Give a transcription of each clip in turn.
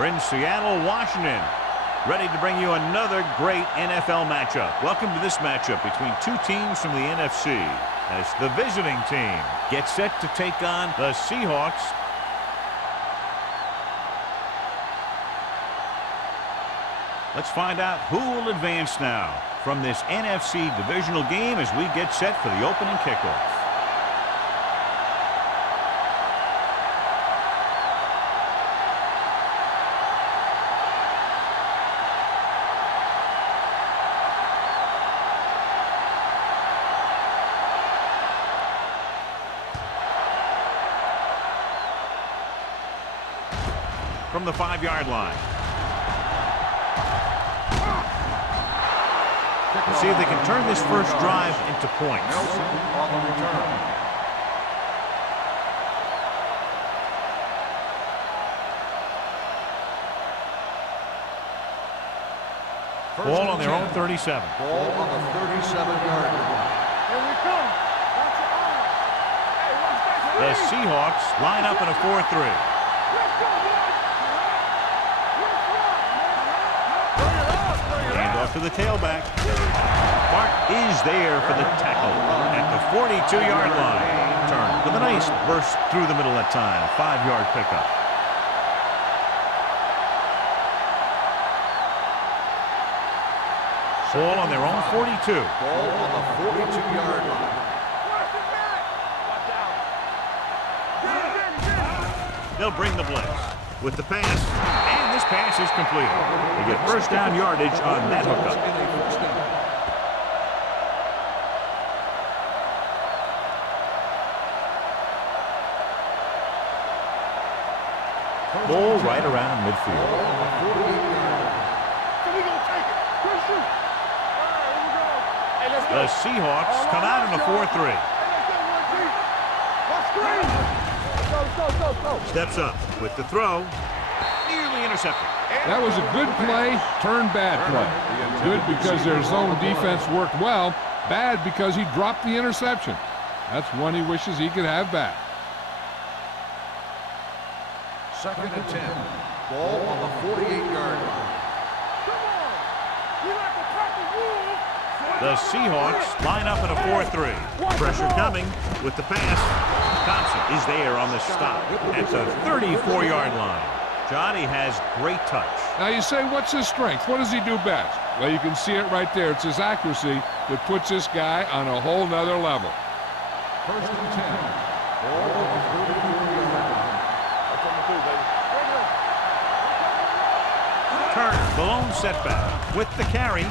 We're in Seattle, Washington, ready to bring you another great NFL matchup. Welcome to this matchup between two teams from the NFC as the visiting team gets set to take on the Seahawks. Let's find out who will advance now from this NFC divisional game as we get set for the opening kickoff. From the 5-yard line. Let's see if they can turn this first drive into points. Ball on their own 37. Ball on the 37-yard line. Here we come. The Seahawks line up in a 4-3. To the tailback. Mark is there for the tackle at the 42-yard line. Turn with a nice burst through the middle that time. 5-yard pickup. Ball on their own 42. Ball on the 42-yard line. They'll bring the blitz with the pass. And this pass is completed. They get first down yardage on that hookup. Ball right around midfield. The Seahawks come out in a 4-3. Steps up with the throw. Nearly intercepted. That was a good play, turned bad play. Good because their zone defense worked well. Bad because he dropped the interception. That's one he wishes he could have back. 2nd and 10. Ball on the 48-yard line. The Seahawks line up in a 4-3. Pressure coming with the pass. Thompson is there on the stop at the 34-yard line. Johnny has great touch. Now you say, what's his strength? What does he do best? Well, you can see it right there. It's his accuracy that puts this guy on a whole nother level. 1st and 10. Ball on the 34-yard line. Turn, the lone setback with the carry.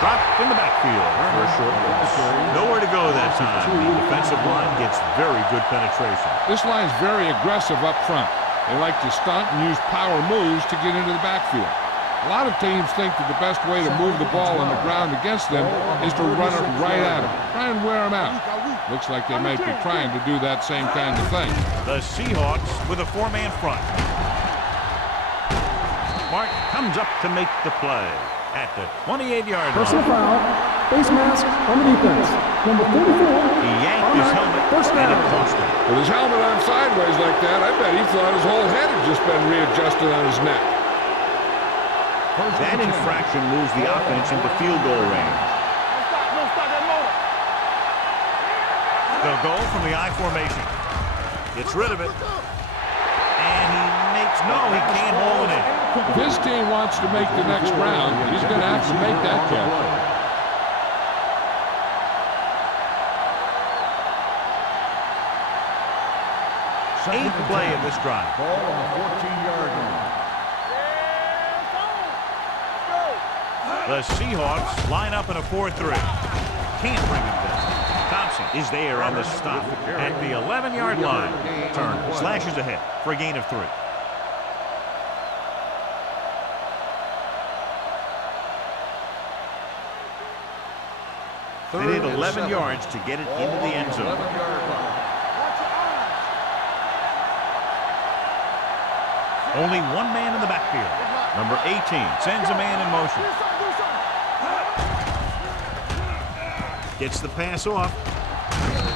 Dropped in the backfield for a short loss. Nowhere to go that time. The defensive line gets very good penetration. This line's very aggressive up front. They like to stunt and use power moves to get into the backfield. A lot of teams think that the best way to move the ball on the ground against them is to run it right at them. Try and wear them out. Looks like they might be trying to do that same kind of thing. The Seahawks with a 4-man front. Mark comes up to make the play at the 28-yard line. Personal foul, face mask on the defense. Number 44. He yanked his helmet and it cost him. With his helmet on sideways like that, I bet he thought his whole head had just been readjusted on his neck. That infraction moves the offense into field goal range. They'll go from the I formation. Gets rid of it. And he makes, no, he can't hold it in. If his team wants to make the next round, he's going to have to make that catch. Eighth play of this drive. Ball on the 14-yard line. The Seahawks line up in a 4-3. Can't bring him down. Thompson is there on the stop at the 11-yard line. Turn, slashes ahead for a gain of 3. They need 11 yards to get it into the end zone. Only one man in the backfield. Number 18 sends a man in motion. Gets the pass off.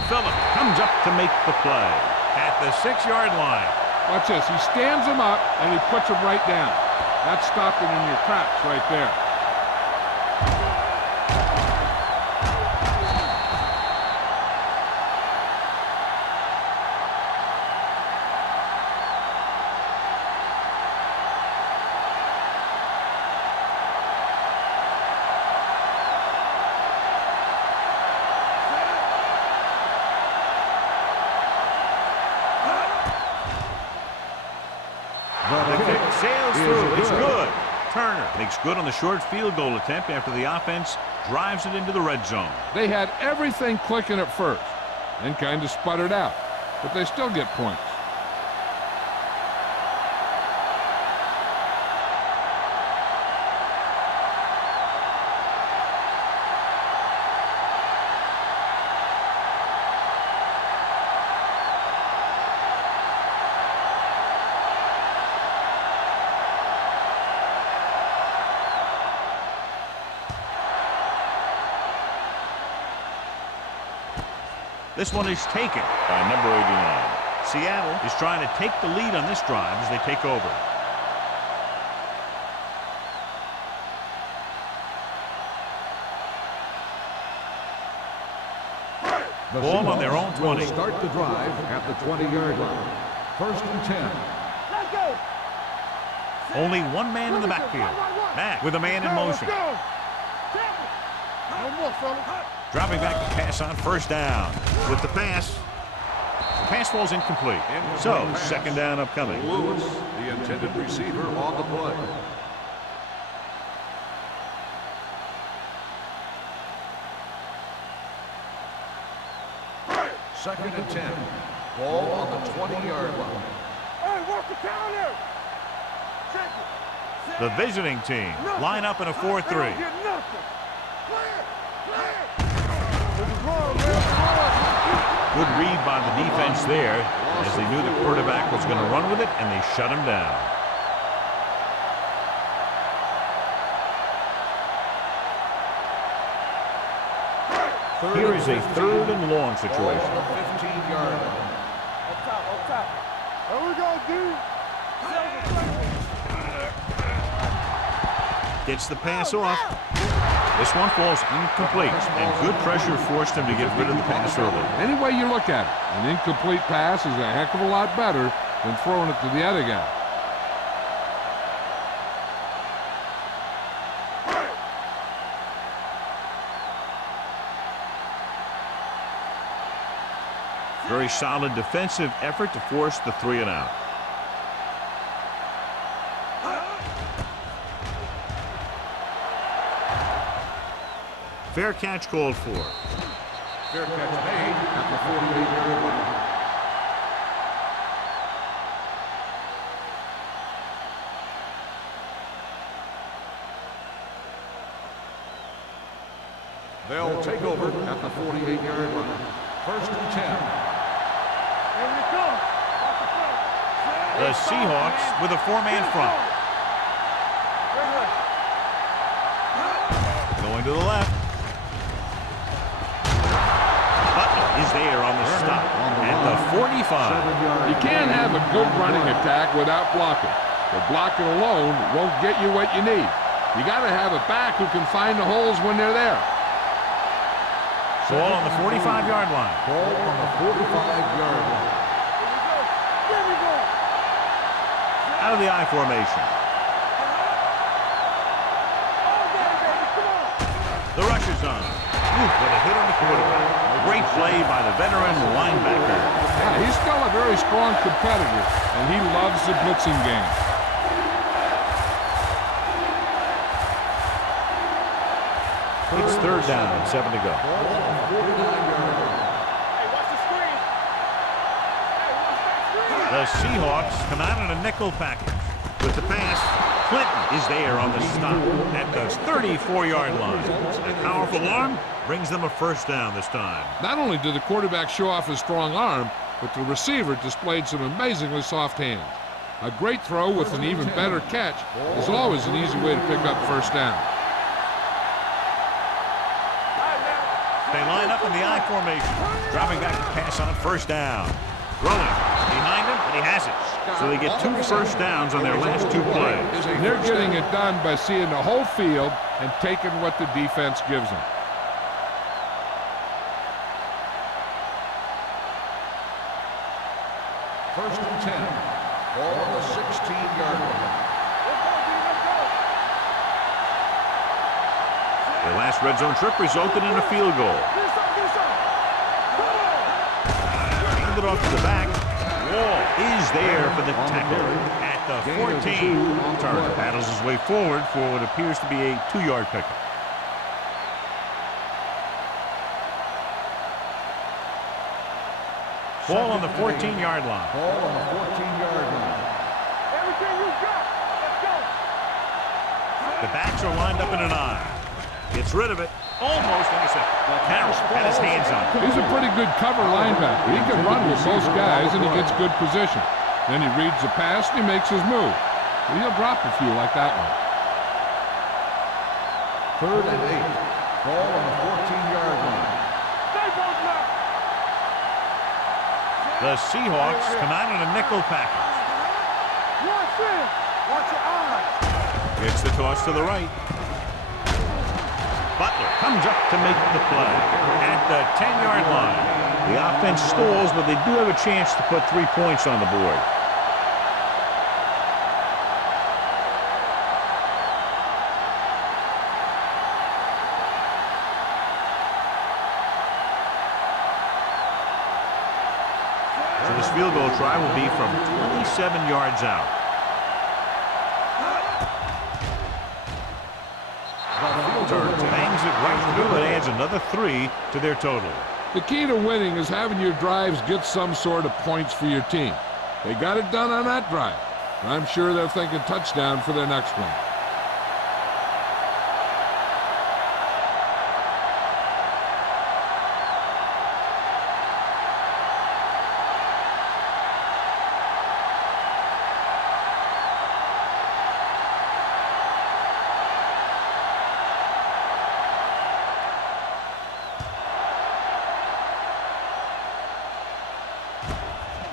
Phillip comes up to make the play at the 6-yard line. Watch this. He stands them up, and he puts them right down. That's stopping in your tracks right there. The kick sails through. It's good. Turner makes good on the short field goal attempt after the offense drives it into the red zone. They had everything clicking at first and kind of sputtered out, but they still get points. This one is taken by number 89. Seattle is trying to take the lead on this drive as they take over. The Ball on their own Seahawks will 20. start the drive at the 20-yard line. 1st and 10. Only one man in the backfield. Mack with a man in motion. Dropping back to pass on 1st down. With the pass. The pass falls incomplete. So, 2nd down upcoming. Lewis, the intended receiver on the play. Second and 10. Ball on the 20-yard line. The visiting team line up in a 4-3. Good read by the defense there as they knew the quarterback was going to run with it, and they shut him down. Here is a 3rd and long situation. 15-yard line. Up top. There we go, dude. Gets the pass off. This one falls incomplete, and good pressure forced him to get rid of the pass early. Any way you look at it, an incomplete pass is a heck of a lot better than throwing it to the other guy. Very solid defensive effort to force the 3 and out. Fair catch called for. Fair catch made at the 48-yard line. They'll take over at the 48-yard line. 1st and 10. The Seahawks with a 4-man front. Going to the left. Is there on the stop at the 45. You can't have a good running attack without blocking. But blocking alone won't get you what you need. You got to have a back who can find the holes when they're there. Ball on the 45-yard line. Ball on the 45-yard line. Out of the I formation. The rush is on. With a hit on the quarterback. Great play by the veteran linebacker. Yeah, he's still a very strong competitor, and he loves the blitzing game. It's 3rd down and 7 to go. The Seahawks come out in a nickel package. With the pass, Clinton is there on the stop at the 34-yard line. A powerful arm brings them a 1st down this time. Not only did the quarterback show off his strong arm, but the receiver displayed some amazingly soft hands. A great throw with an even better catch is always an easy way to pick up 1st down. They line up in the I formation. Dropping back to pass on 1st down. Throwing behind him, and he has it. So they get 2 first downs on their last 2 plays. And they're getting it done by seeing the whole field and taking what the defense gives them. First and 10. Ball on the 16-yard line. Their last red zone trip resulted in a field goal. Hand it off to the back. Wall is there for the tackle at the 14. Turner paddles his way forward for what appears to be a 2-yard pickup. Ball on the 14-yard line. Ball on the 14-yard line. Everything you got. Let's go. The backs are lined up in an I. Gets rid of it. Almost intercepted. Harris had his hands on it. He's a pretty good cover linebacker. He can run with most guys, and he gets good position. Then he reads the pass, and he makes his move. He'll drop a few like that one. Third and 8. Ball on the 14-yard line. Stay both now. The Seahawks come out in a nickel package. Watch in. Watch your eyes. Gets the toss to the right. Butler comes up to make the play at the 10-yard line. The offense stalls, but they do have a chance to put 3 points on the board. So this field goal try will be from 27 yards out. Turner bangs it right through and adds another 3 to their total. The key to winning is having your drives get some sort of points for your team. They got it done on that drive. I'm sure they're thinking touchdown for their next one.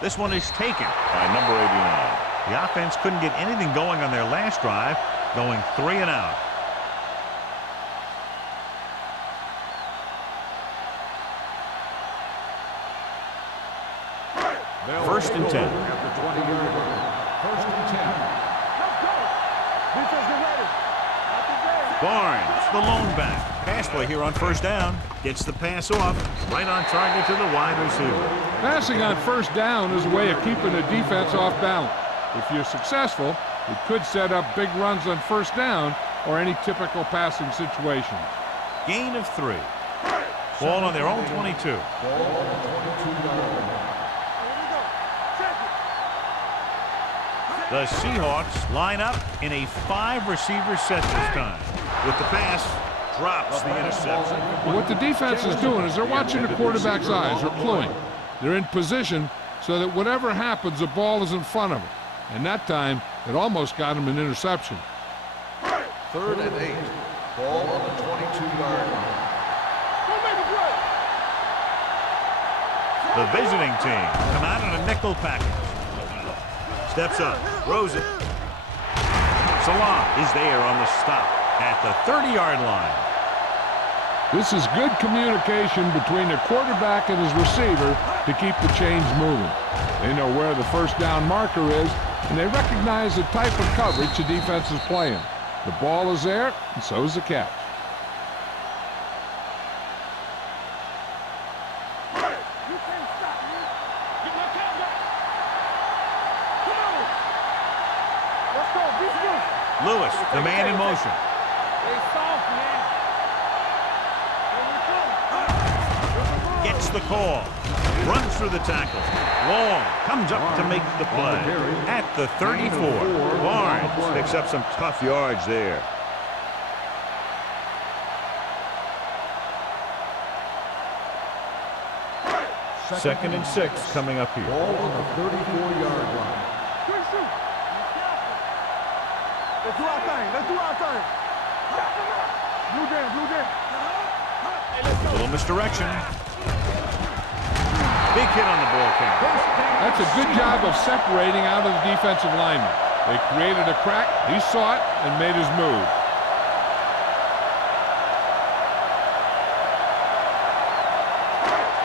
This one is taken by number 89. The offense couldn't get anything going on their last drive, going 3 and out. First and 10. At the 20-yard line. First and 10. Let's go. Defense, get ready. Not the game. Barnes, the lone back. Pass play here on first down. Gets the pass off. Right on target to the wide receiver. Passing on first down is a way of keeping the defense off balance. If you're successful, it could set up big runs on first down or any typical passing situation. Gain of 3. Ball on their own 22. Ball on the 22-yard line. Here we go. Check it. The Seahawks line up in a 5-receiver set this time. With the pass, drops the interception. What the defense is doing is they're watching the quarterback's eyes. They're cluing. They're in position so that whatever happens, the ball is in front of them. And that time, it almost got him an interception. Third and 8. Ball on the 22-yard line. Go make a play. The visiting team come out in a nickel package. Steps up, throws it. Salah is there on the stop at the 30-yard line. This is good communication between the quarterback and his receiver to keep the chains moving. They know where the first down marker is, and they recognize the type of coverage the defense is playing. The ball is there, and so is the catch. You can't stop me. Get my count back. Come on. Let's go. Beat this. Lewis, the man in motion. They soft, man. Gets the call. Runs through the tackle. Long comes up to make the play at the 34. Barnes picks up some tough yards there. Second and 6 coming up here. Ball on the 34-yard line. Quick shoot. Let's do our thing. Let's do our thing. Blue jam, blue jam. A little misdirection. Big hit on the ball carrier. That's a good job of separating out of the defensive lineman. They created a crack, he saw it, and made his move.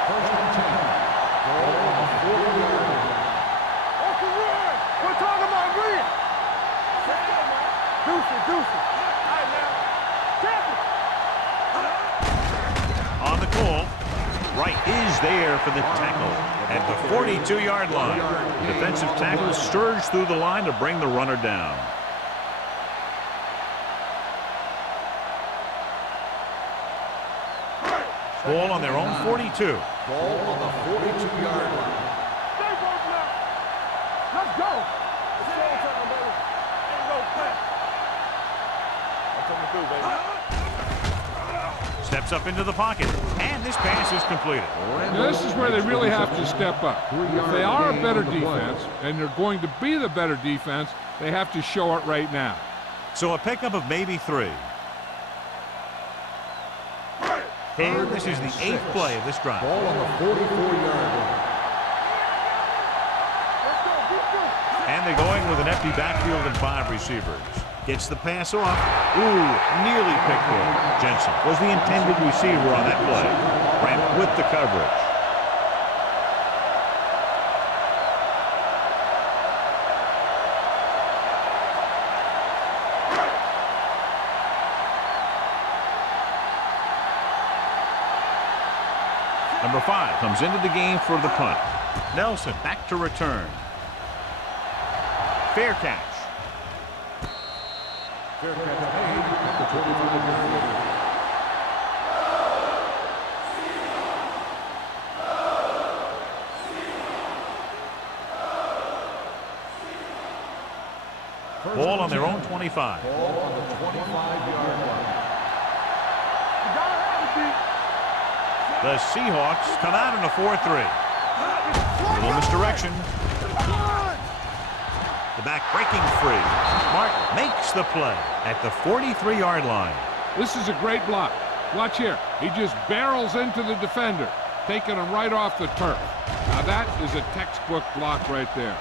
First and 10. Ball on the 40-yard line. We're talking about green. Deuce it. All right, now. Tap it. On the call, Wright is there for the tackle at the 42-yard line. The defensive tackle surged through the line to bring the runner down. Ball on their own 42. Ball on the 42-yard line. Stay both now. Let's go. It's showtime, baby. Ain't no play. I'm coming through, baby. Steps up into the pocket, and this pass is completed. Now, this is where they really have to step up. If they are a better defense, and they're going to be the better defense, they have to show it right now. So a pickup of maybe 3. And this is the 8th play of this drive. Ball on the 44-yard line. Let's go. And they're going with an empty backfield and 5 receivers. Gets the pass off. Ooh, nearly picked off. Jensen was the intended receiver on that play. Ran with the coverage. Number 5 comes into the game for the punt. Nelson back to return. Fair catch. Fair catch made at the 25-yard line. Ball on their own 25. Ball on the 25-yard line. You gotta have it, D. The Seahawks come out in a 4-3. Little misdirection. The back breaking free. Martin makes the play at the 43-yard line. This is a great block. Watch here. He just barrels into the defender, taking him right off the turf. Now that is a textbook block right there.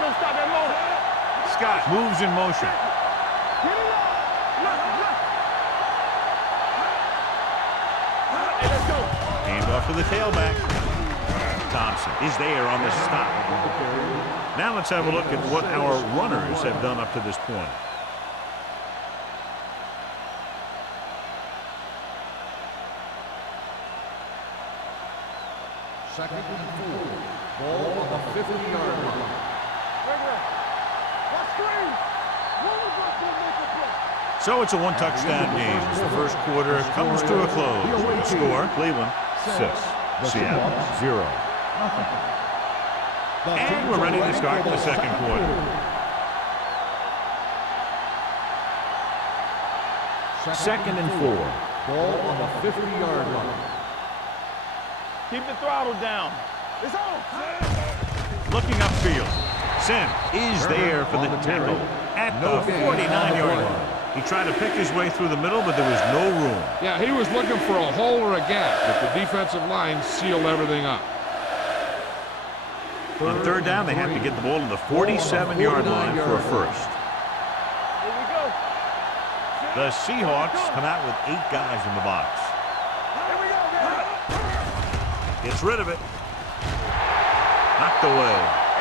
Don't stop that motor. Scott moves in motion. Get it up. Hey, let's go. Hand off to the tailback. Thompson is there on the stop. Now let's have a look at what our runners have done up to this point. Second and 4. Ball on the 50-yard line. So it's a 1-touchdown game as the first quarter comes to a close. The score, Cleveland 6, Seattle 0. And we're ready to start the second quarter. Second and 4. Ball on the 50-yard line. Keep the throttle down. It's on. Looking upfield. Sin is there for the tackle at the 49-yard line. He tried to pick his way through the middle, but there was no room. Yeah, he was looking for a hole or a gap, but the defensive line sealed everything up. On third down, they have to get the ball to the 47-yard line for a first. Here we go. The Seahawks come out with 8 guys in the box. Here we go, guys. Gets rid of it. Knocked away.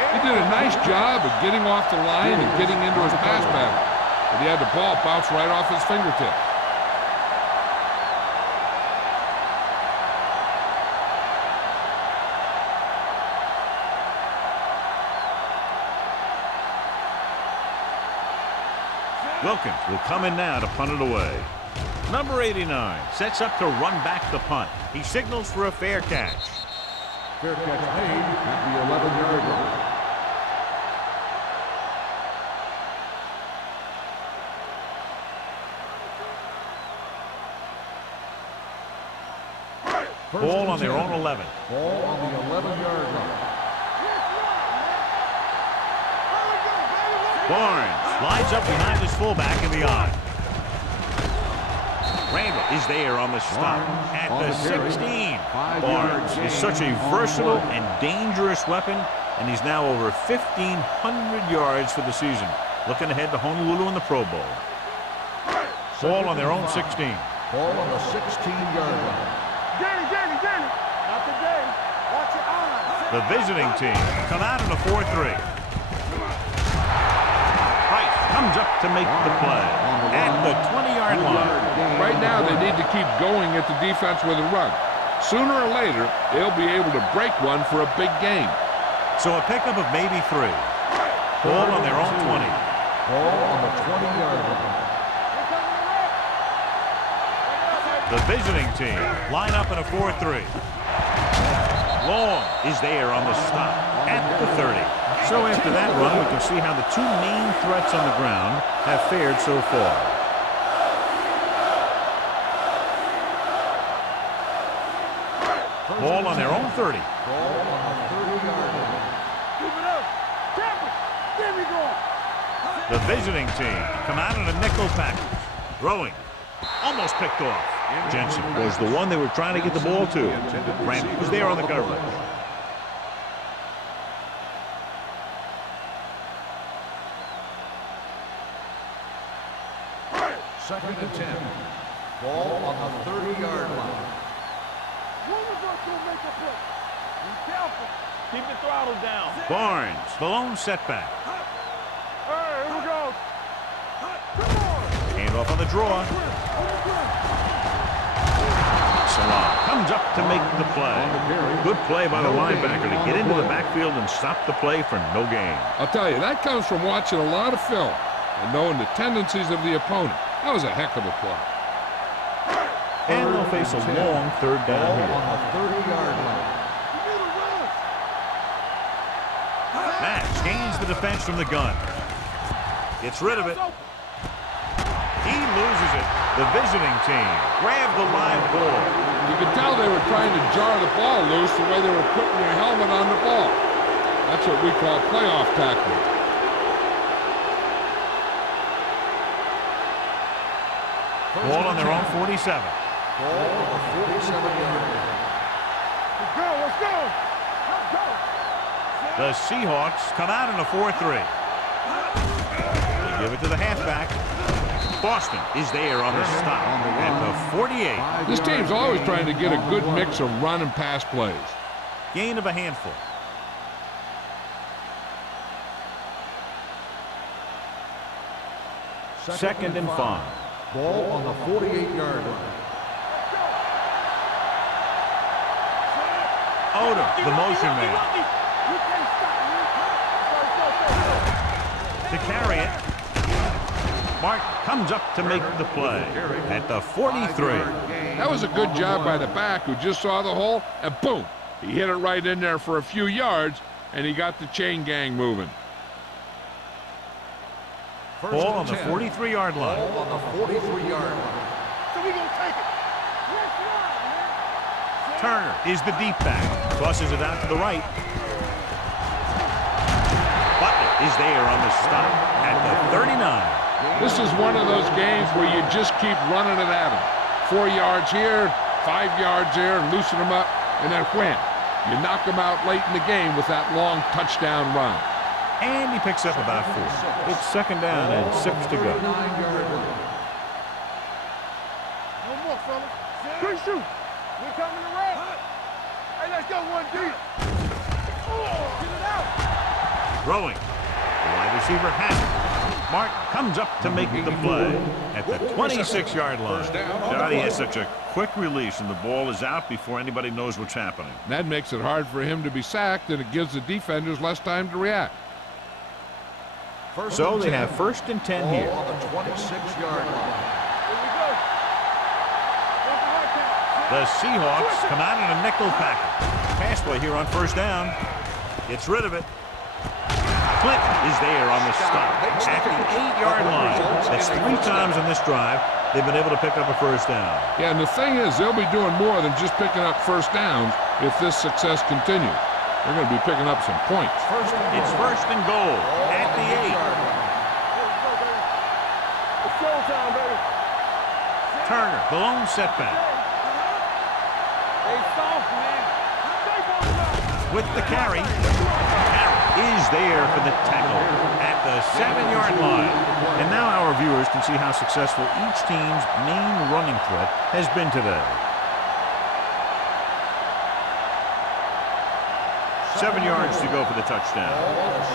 He did a nice job of getting off the line and getting into his pass pattern. But he had the ball bounce right off his fingertip. Wilkins will come in now to punt it away. Number 89 sets up to run back the punt. He signals for a fair catch. Fair catch made at the 11-yard line. Ball on their own 11. Ball on the 11-yard line. Barnes lines up behind his fullback in the I. Randall is there on the stop at the 16. Barnes is such a versatile and dangerous weapon, and he's now over 1,500 yards for the season. Looking ahead to Honolulu in the Pro Bowl. Ball on their own 16. Ball on the 16-yard line. Danny. Not today. Watch your eyes. The visiting team come out in a 4-3. Price comes up to make the play at the 20-yard line. Right now, they need to keep going at the defense with a run. Sooner or later, they'll be able to break one for a big game. So a pickup of maybe 3. Ball on their own 20. Ball on the 20-yard line. The visiting team line up in a 4-3. Long is there on the stop at the 30. So after that run, we can see how the two main threats on the ground have fared so far. Ball on their own 30. Ball on the 30-yard line. Keep it up. Campbell. There we go. The visiting team come out in a nickel package. Throwing. Almost picked off. Jensen was the one they were trying to get the ball to. Brandon was there on the coverage. Second and 10. Ball on the 30-yard line. One of us will make a play. Be careful. Keep the throttle down. Barnes, the lone setback. Hey, here we go. Come on. Hand off on the draw. Salah comes up to make the play. Good play by the linebacker to get into the backfield and stop the play for no gain. I'll tell you, that comes from watching a lot of film and knowing the tendencies of the opponent. That was a heck of a play. And they'll face a long third down Ball here. on the 30-yard line. Max gains the defense from the gun. Gets rid of it. He loses it. The visiting team grabbed the live ball. You could tell they were trying to jar the ball loose the way they were putting their helmet on the ball. That's what we call playoff tackling. Ball on their own 47. Ball on the 47-yard line. Let's go. The Seahawks come out in a 4-3. They give it to the halfback. Boston is there on the stop at the 48. This team's always trying to get a good mix of run and pass plays. Gain of a handful. Second and 5. Ball on the 48-yard line. Odom, the motion man. To carry it. Martin comes up to make the play at the 43. That was a good job by the back who just saw the hole, and boom, he hit it right in there for a few yards, and he got the chain gang moving. Ball on the 43-yard line. Ball on the 43-yard line. So we gonna take it. Turner is the deep back. Tosses it out to the right. Butler is there on the stop at the 39. This is one of those games where you just keep running it at them. 4 yards here, 5 yards there, and loosen them up, and then wham. You knock them out late in the game with that long touchdown run. And he picks up about 4. It's second down and 6 to go. 39-yard line. No more, fellas. Quick shoot. We're coming around. Hey, let's go one deep. Oh, get it out. Throwing. The wide receiver has it. Martin comes up to make the play at the 26-yard line. Johnny has such a quick release, and the ball is out before anybody knows what's happening. That makes it hard for him to be sacked, and it gives the defenders less time to react. So they have first and 10 Ball here. on the 26-yard line. Here we go. What's the right count? The Seahawks come out in a nickel package. Pass play here on first down. Gets rid of it. Clinton is there on the stop at the 8-yard line. That's 3 times in this drive they've been able to pick up a first down. Yeah, and the thing is, they'll be doing more than just picking up first downs if this success continues. They're going to be picking up some points. It's first and goal at the 8. time, baby. Turner, the lone setback. Hey, soft, man. Stay on the line. With the carry. Harry is there for the tackle at the 7-yard line. And now our viewers can see how successful each team's main running threat has been today. 7 yards to go for the touchdown.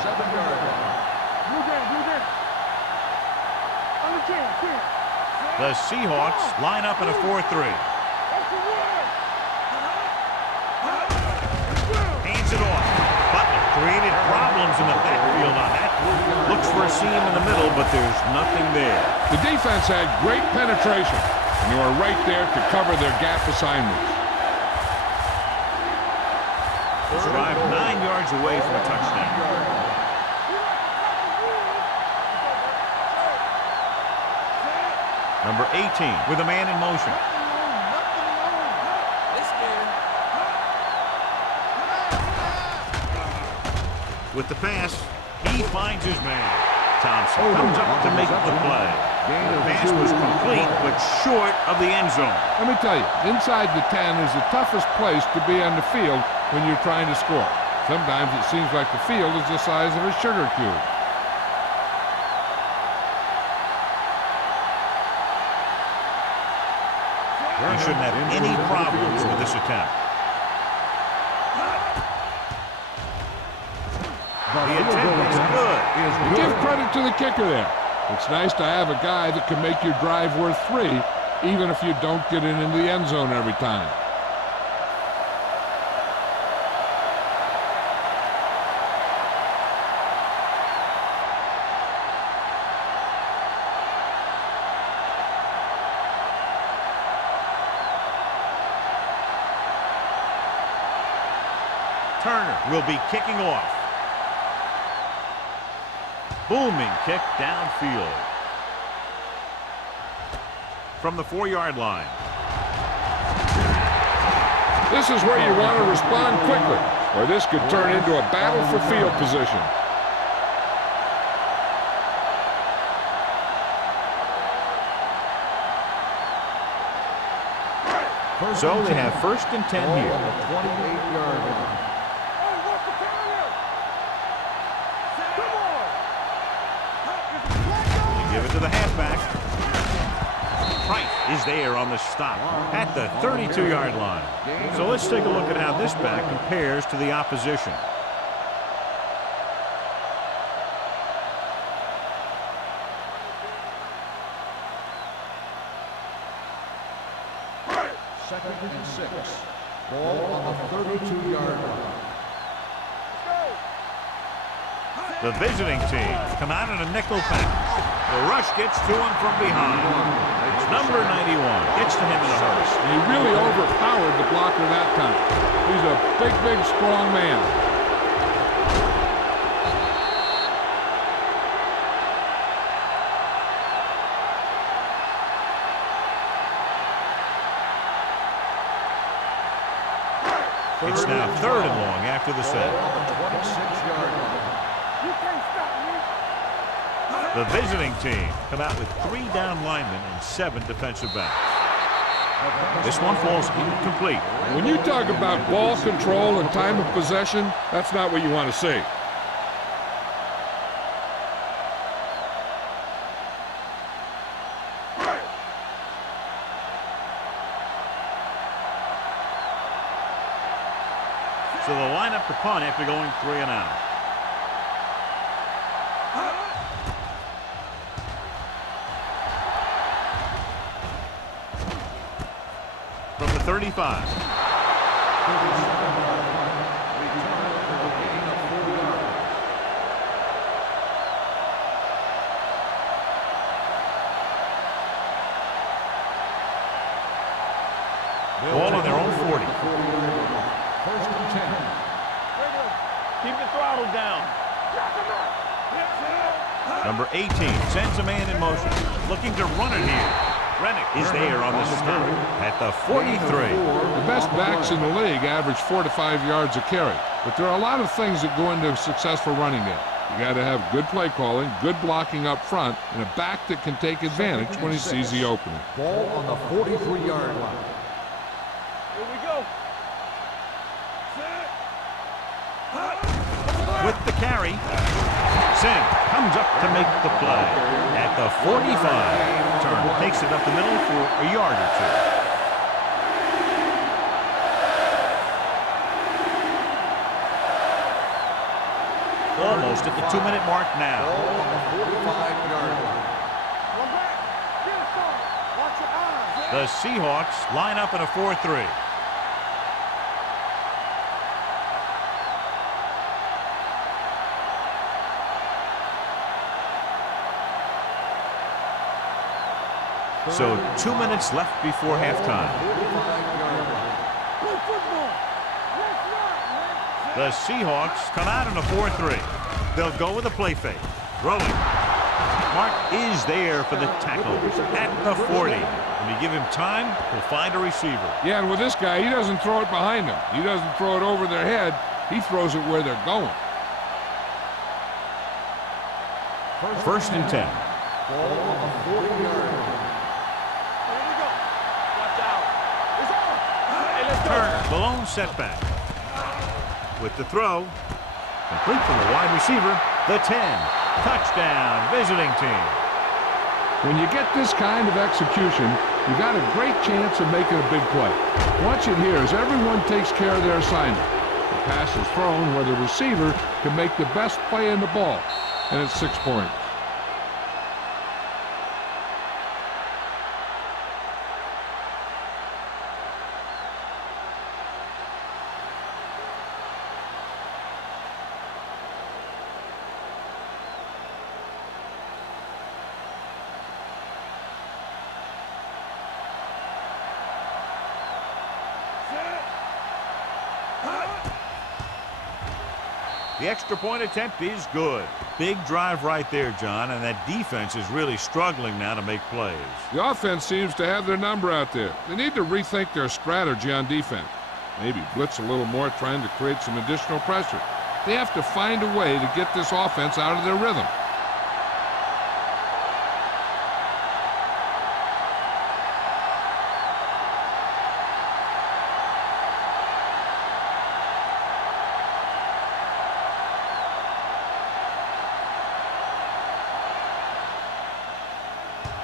7-yard line. Blue game. On the 10. The Seahawks line up in a 4-3. That's the word. Hands it off. Butler created problems in the backfield on that. Looks for a seam in the middle, but there's nothing there. The defense had great penetration, and you were right there to cover their gap assignments. Drive 9 yards away from a touchdown. Number 18 with a man in motion. With the pass, he finds his man. Thompson comes up to make the play. The pass was complete, but short of the end zone. Let me tell you, inside the 10 is the toughest place to be on the field when you're trying to score. Sometimes it seems like the field is the size of a sugar cube. He shouldn't have any problems with this attempt. The attempt is good. Give credit to the kicker there. It's nice to have a guy that can make your drive worth 3, even if you don't get it into the end zone every time. Turner will be kicking off. Booming kick downfield. From the 4-yard line. This is where you want to respond quickly, or this could turn into a battle for field position. So they have 1st and 10 here. 28-yard line. Give it to the halfback. Price is there on the stop at the 32-yard line. So let's take a look at how this back compares to the opposition. Second and 6. Ball on the 32-yard line. The visiting team come out in a nickel package. The rush gets to him from behind. Number 91 gets to him in a hurry. He really overpowered the blocker that time. He's a big, strong man. It's now 3rd and long after the set. On the 26-yard line. You can't stop me. The visiting team come out with 3 down linemen and 7 defensive backs. This one falls incomplete. When you talk about ball control and time of possession, that's not what you want to see. So they'll line up to punt after going 3 and out. From the 35. Ball on their own 40. 1st and 10. Keep the throttle down. Number 18 sends a man in motion, looking to run it here. Rennick is there on the stop at the 43. The best backs in the league average 4 to 5 yards a carry, but there are a lot of things that go into a successful running game. You got to have good play calling, good blocking up front, and a back that can take advantage when he sees the opening. Ball on the 43-yard line. Here we go. With the carry, Sim comes up to make the play. At the 45, Turner takes it up the middle for a yard or two. Almost at the 2-minute mark now. Ball on the 45-yard line. One back. Get us on. Watch your eyes. The Seahawks line up in a 4-3. So 2 minutes left before halftime. 45-yard line. Play football. Let's rock, man. The Seahawks come out in a 4-3. They'll go with a play fake. Throwing. Mark is there for the tackle at the 40. When you give him time, he'll find a receiver. Yeah, and with this guy, he doesn't throw it behind them. He doesn't throw it over their head. He throws it where they're going. First and 10. Ball on the 40-yard line. Here we go. Watch out. It's on. Hey, let's go. Turner, the lone setback. With the throw, complete from the wide receiver, the 10. Touchdown, visiting team. When you get this kind of execution, you got a great chance of making a big play. Watch it here as everyone takes care of their assignment. The pass is thrown where the receiver can make the best play in the ball, and it's 6 points. The extra point attempt is good. Big drive right there, John, and that defense is really struggling now to make plays. The offense seems to have their number out there. They need to rethink their strategy on defense. Maybe blitz a little more, trying to create some additional pressure. They have to find a way to get this offense out of their rhythm.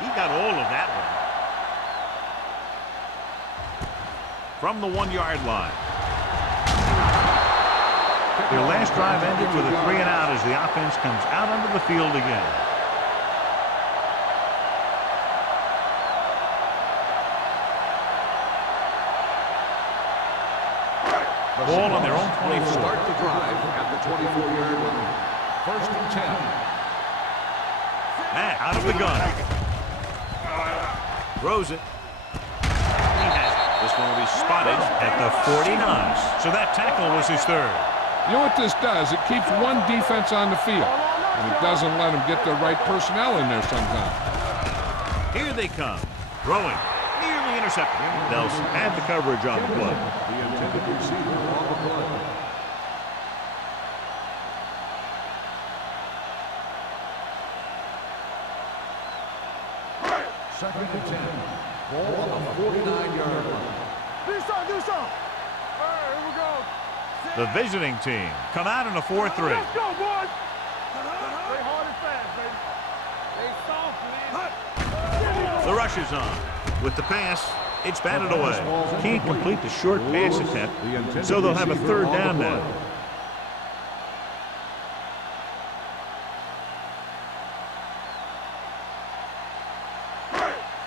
He got all of that one. From the 1-yard line. Their last drive ended with a 3-and-out as the offense comes out onto the field again. Ball on their own 24. Start the drive at the 24-yard line. First and 10. Matt out of the gun. Throws it. He has it. This one will be spotted at the 49. So that tackle was his third. You know what this does? It keeps one defense on the field, and it doesn't let them get the right personnel in there sometimes. Here they come. Throwing. Nearly intercepted. Nelson had the coverage on the play. The intended receiver on the play. Second and 10. Ball on the 49-yard line. Do something. Do something. All right, here we go. The visiting team come out in a 4-3. Let's go, boys. Stay hard and fast, baby. Stay soft, man. The rush is on. With the pass, it's batted away. Can't complete the short pass attempt, so they'll have a third down now.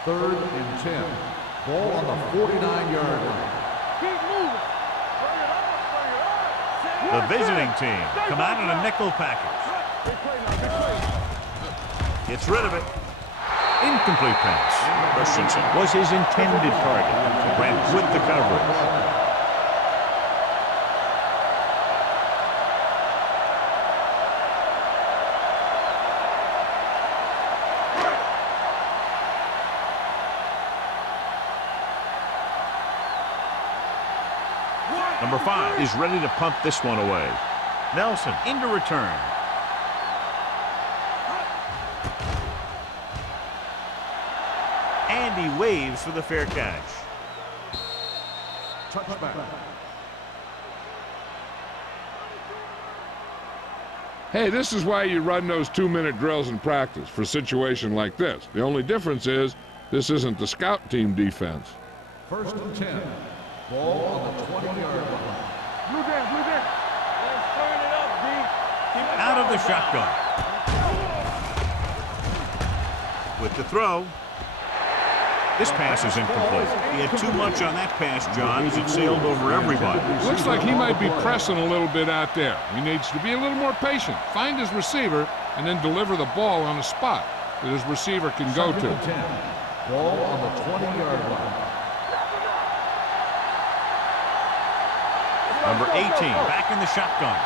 Third and 10. Ball on the 49-yard line. Keep moving. Bring it on. Bring it on. The visiting team come out in a nickel package. Big play now. Big play. Gets rid of it. Incomplete pass. Christensen was his intended target. Ran with the coverage. Number 5 is ready to punt this one away. Nelson into return. And he waves for the fair catch. Touchback. Hey, this is why you run those 2-minute drills in practice, for a situation like this. The only difference is this isn't the scout team defense. 1st and 10. Ball on the 20-yard line. Blue down, blue down. Let's turn it up, D. Out of the shotgun. With the throw. This pass is incomplete. He had too much on that pass, John, as it sailed over everybody. Looks like he might be pressing a little bit out there. He needs to be a little more patient, find his receiver, and then deliver the ball on a spot that his receiver can go to. 2nd and 10. Ball on the 20-yard line. Number 18, back in the shotgun.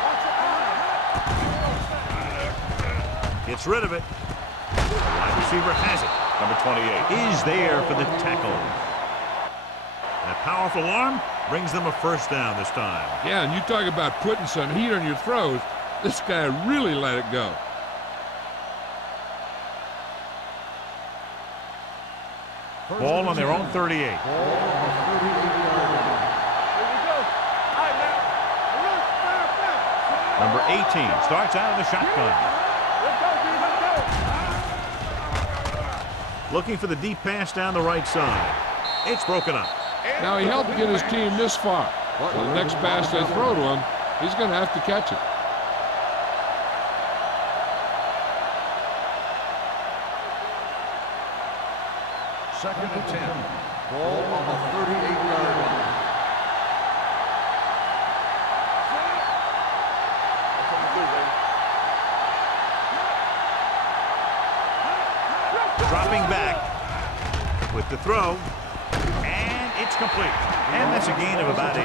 Gets rid of it. The wide receiver has it. Number 28 is there for the tackle. That powerful arm brings them a first down this time. Yeah, and you talk about putting some heat on your throws. This guy really let it go. Ball on their own 38. Ball on the 38-yard line. Here we go. All right, now. Alert, fire, fire. Number 18 starts out of the shotgun. Let's go, D. Let's go. Looking for the deep pass down the right side. It's broken up. Now, he helped get his team this far. So the next pass they throw to him, he's going to have to catch it. Second and 10. Ball on the 38-yard line. Dropping back with the throw. And it's complete. And that's a gain of about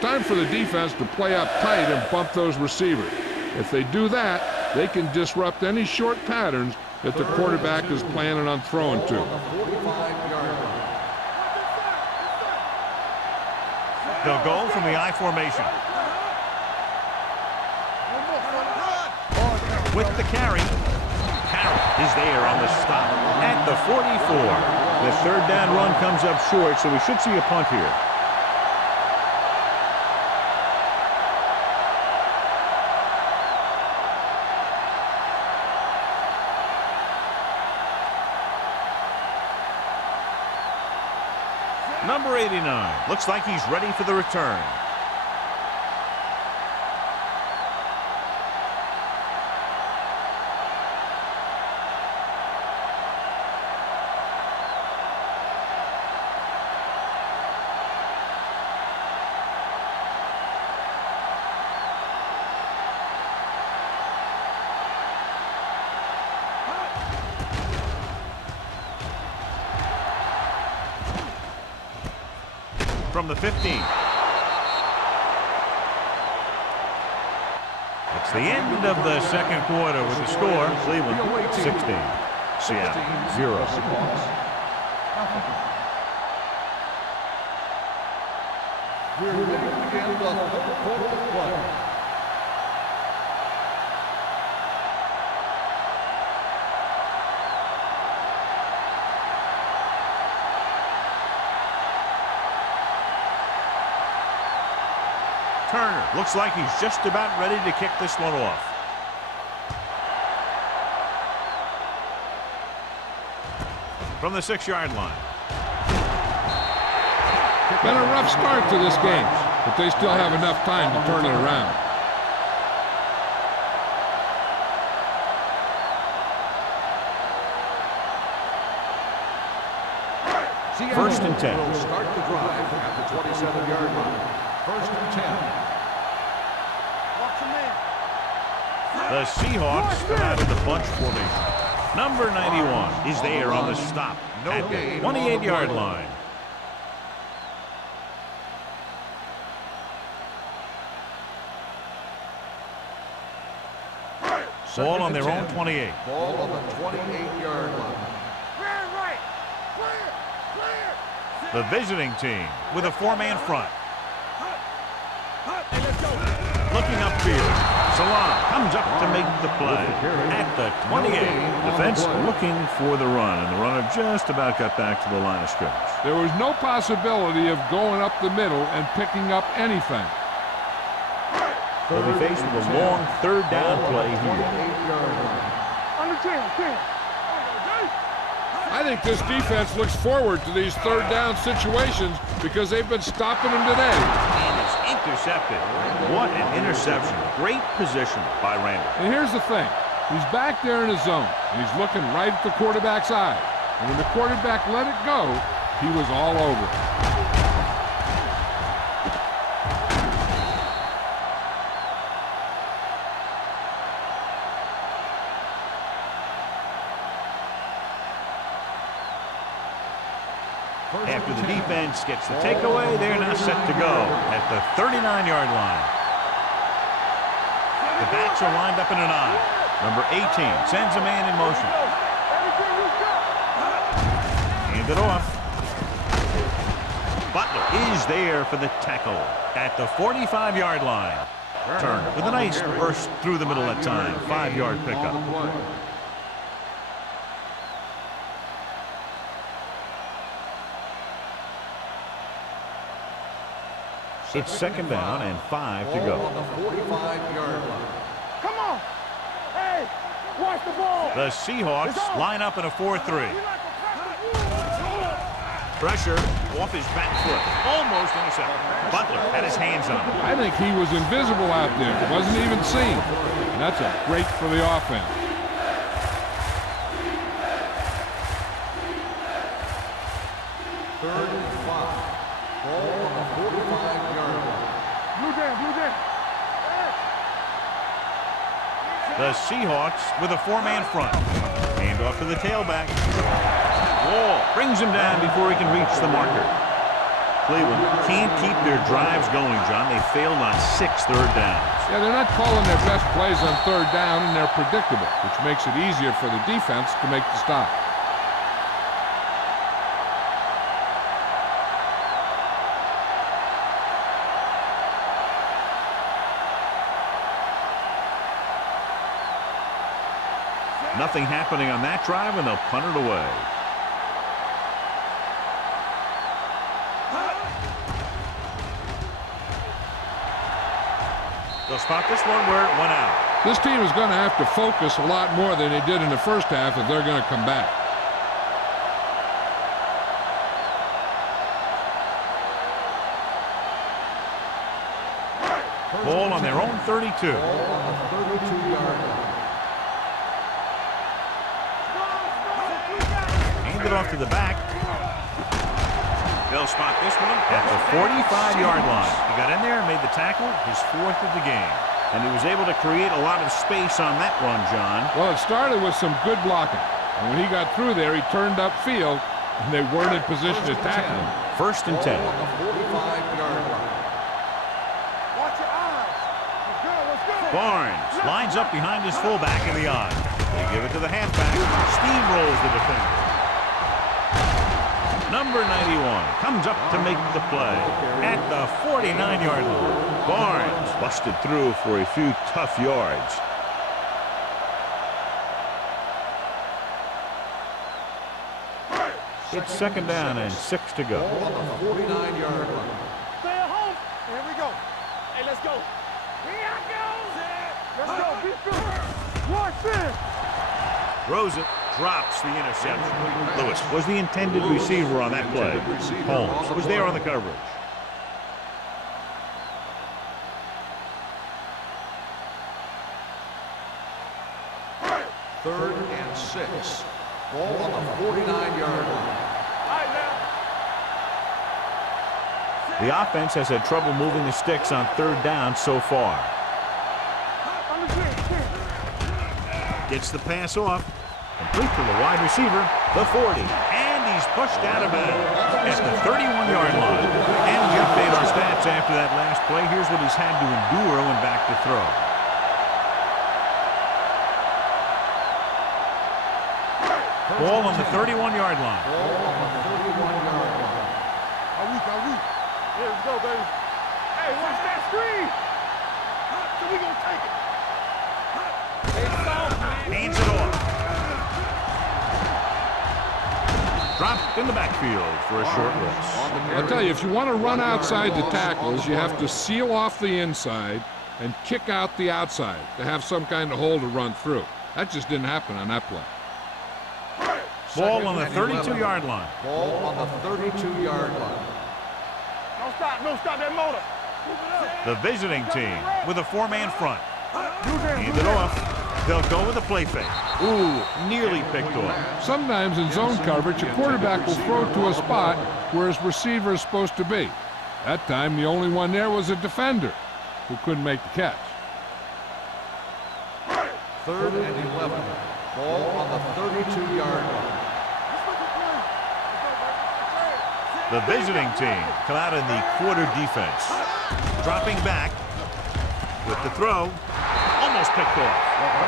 8. Time for the defense to play up tight and bump those receivers. If they do that, they can disrupt any short patterns that the quarterback is planning on throwing to. On the 45-yard line. They'll go from the I formation. With the carry. Carroll is there on the stop at the 44. The third down run comes up short, so we should see a punt here. Number 89 looks like he's ready for the return. From the 15. It's the end of the second quarter with the score. Cleveland 16. Seattle 0. We're ready to begin the third quarter of play. Turner looks like he's just about ready to kick this one off. From the 6-yard line. Been a rough start to this game, but they still have enough time to turn it around. First and 10. Will start the drive at the 27-yard line. First and 10. Watch him in. The Seahawks come out in the bunch formation. Number 91 is there on the stop at the 28-yard line. Ball on their own 28. Ball on the 28-yard line. Clear right. Clear. Clear. The visiting team with a 4-man front. Hey, let's go. looking upfield. Salah comes up to make the play at the 28. Defense looking for the run, and the runner just about got back to the line of scrimmage. There was no possibility of going up the middle and picking up anything. They'll be faced with a long third down play here. Under 10. I think this defense looks forward to these third down situations because they've been stopping them today. And it's intercepted. What an interception. Great position by Randall. And here's the thing. He's back there in his zone, and he's looking right at the quarterback's eye. And when the quarterback let it go, he was all over it. After the defense gets the takeaway, they're now set to go at the 39-yard line. The backs are lined up in an I. Number 18 sends a man in motion. Hand it off. Butler is there for the tackle at the 45-yard line. Turner with a nice burst through the middle that time. 5-yard pickup. It's second down and 5 to go. On the 45-yard line. Come on. Hey, watch the ball. The Seahawks line up in a 4-3. Pressure off his back foot. Almost intercepted. Butler had his hands on it. I think he was invisible out there. Wasn't even seen. And that's a break for the offense. Third and 5. Ball on the 45-yard line. Blue down. The Seahawks with a 4-man front. Hand off to the tailback. Wall brings him down before he can reach the marker. Cleveland can't keep their drives going, John. They failed on 6 third downs. Yeah, they're not calling their best plays on third down, and they're predictable, which makes it easier for the defense to make the stop. Nothing happening on that drive, and they'll punt it away. They'll spot this one where it went out. This team is going to have to focus a lot more than they did in the first half if they're going to come back. Ball on their own 32. Ball on the 32-yard line. Hand it off to the back. They'll spot this one at the 45-yard line. He got in there and made the tackle, his 4th of the game. And he was able to create a lot of space on that run, John. Well, it started with some good blocking. And when he got through there, he turned upfield, and they weren't in position to tackle him. 1st and 10. Ball on the 45-yard line. Watch your eyes. Let's go. Barnes lines up behind his fullback in the I. They give it to the halfback. Steamrolls the defender. Number 91 comes up to make the play at the 49-yard line. Barnes busted through for a few tough yards. It's second down and 6 to go. Ball on the 49-yard line. Stay at home. Here we go. Hey, let's go. Here I go. Let's go. Be good. Watch this. Throws it, drops the interception. Lewis was the intended receiver on that play. Holmes was there on the coverage. Third and 6. Ball on the 49-yard line. The offense has had trouble moving the sticks on third down so far. Gets the pass off. Complete to the wide receiver, the 40. And he's pushed out of bounds at the 31-yard line. And we update our stats after that last play. Here's what he's had to endure when back to throw. Ball on the 31-yard line. Ball on the 31-yard line. Here we go, baby. Hey, watch that screen. and we gonna take it. Hands it off. Dropped in the backfield for a short loss. I'll tell you, if you want to run outside the tackles, you have to seal off the inside and kick out the outside to have some kind of hole to run through. That just didn't happen on that play. Ball on the 32-yard line. Ball on the 32-yard line. No stop that motor. The visiting team with a four-man front. Hand it off. They'll go with a play fake. Ooh, nearly picked off. Sometimes in zone coverage, a quarterback will throw to a spot where his receiver is supposed to be. That time, the only one there was a defender who couldn't make the catch. 3rd and 11. Ball on the 32-yard line. The visiting team come out in the quarter defense. Dropping back with the throw. Almost picked off.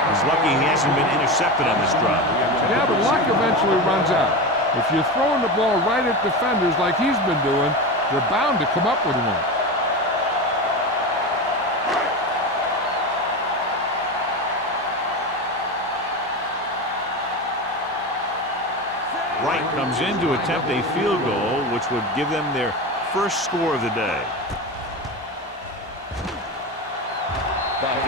He's lucky he hasn't been intercepted on this drive. Yeah, but luck eventually runs out. If you're throwing the ball right at defenders like he's been doing, they're bound to come up with one. Wright comes in to attempt a field goal, which would give them their first score of the day.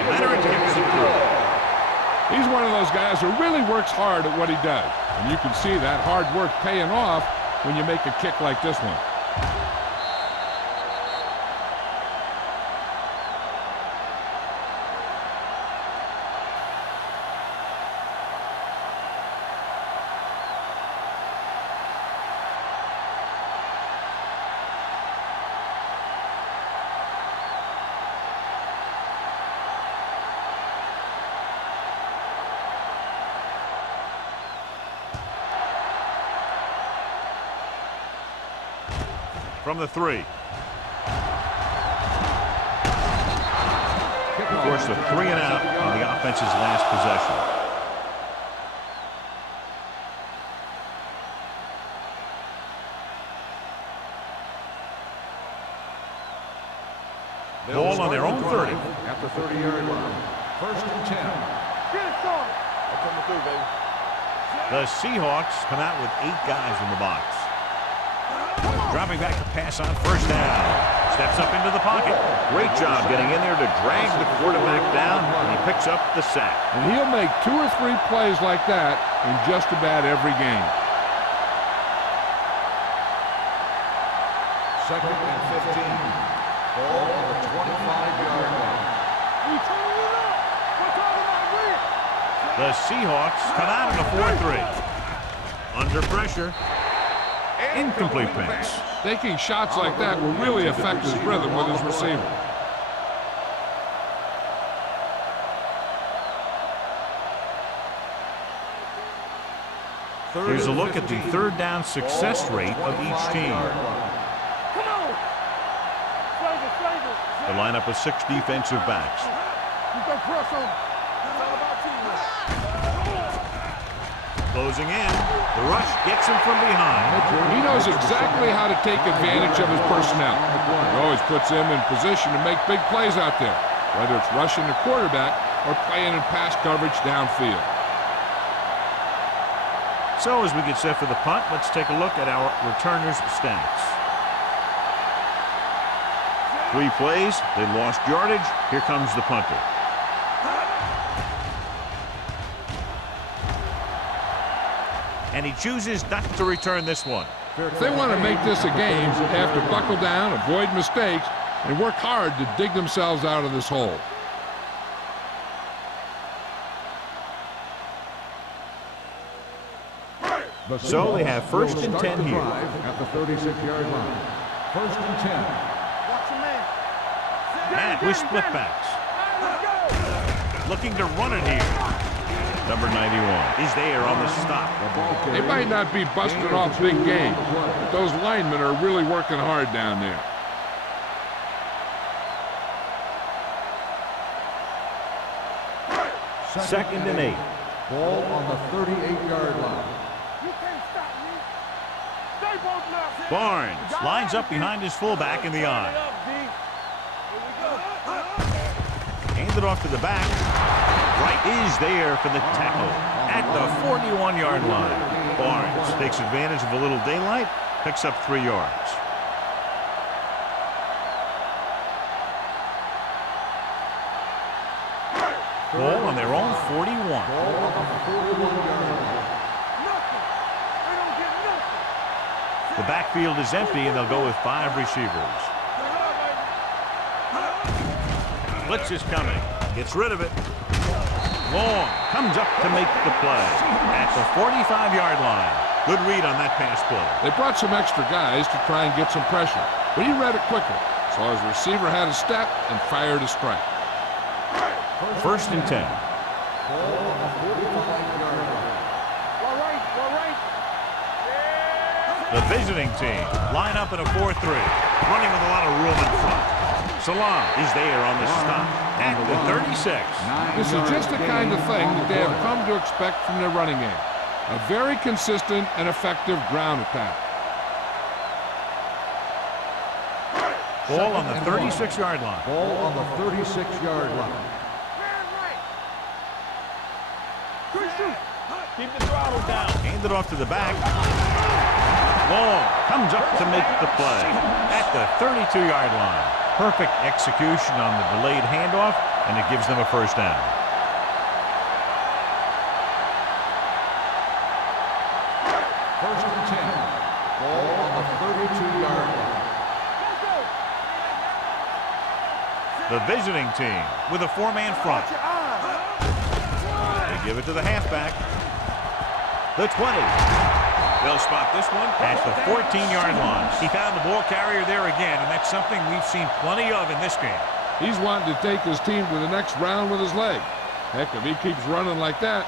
Leonard kicks it through. He's one of those guys who really works hard at what he does. And you can see that hard work paying off when you make a kick like this one. From the 3. Of course, the 3 and out on the offense's last possession. Ball on their own 30. At the 30-yard line. 1st and 10. Get it started. I'm coming through, baby. The Seahawks come out with 8 guys in the box. Dropping back to pass on first down. Steps up into the pocket. Great job getting in there to drag the quarterback down, and he picks up the sack. And he'll make 2 or 3 plays like that in just about every game. 2nd and 15. Ball on the 25-yard line. We turning it up. We're talking about win. The Seahawks come out in a 4-3. Under pressure. Incomplete pass. Taking shots like that will really affect his rhythm with his receiver. Here's a look at the third down success rate of each team. Come on. Flavor. The lineup of 6 defensive backs. You go press on. It's all about teamwork. Closing in. The rush gets him from behind. He knows exactly how to take advantage of his personnel. He always puts them in position to make big plays out there, whether it's rushing the quarterback or playing in pass coverage downfield. So as we get set for the punt, let's take a look at our returners' stats. 3 plays, they lost yardage. Here comes the punter. And he chooses not to return this one. If they want to make this a game, they have to buckle down, avoid mistakes, and work hard to dig themselves out of this hole. So they have 1st and 10 here. At the 36-yard line. 1st and 10. Watch your man. Matt with split backs. Looking to run it here. Number 91 is there on the stop. They might not be busting off big games, but those linemen are really working hard down there. Second and 8. Ball on the 38-yard line. You can't stop me. Stay both left. Barnes lines up behind his fullback in the eye. Here we go. Hands Handed off to the back. Right is there for the tackle at the 41-yard line. Barnes takes advantage of a little daylight, picks up 3 yards. Ball on their own 41. The backfield is empty, and they'll go with 5 receivers. Blitz is coming. Gets rid of it. Long comes up to make the play at the 45-yard line. Good read on that pass play. They brought some extra guys to try and get some pressure, but he read it quickly. So his receiver had a step and fired a strike. First and 10. The visiting team line up in a 4-3, running with a lot of room in front. Salam is there on the stop at the 36. This is just the kind of thing that they have come to expect from their running game. A very consistent and effective ground attack. Ball on the 36-yard line. Ball on the 36-yard line. Keep the throttle down. Handed off to the back. Long comes up to make the play at the 32-yard line. Perfect execution on the delayed handoff, and it gives them a first down. First and 10. Ball on the 32-yard line. The visiting team with a 4-man front. They give it to the halfback. The 20. They'll spot this one at the 14-yard line. He found the ball carrier there again, and that's something we've seen plenty of in this game. He's wanting to take his team to the next round with his leg. Heck, if he keeps running like that,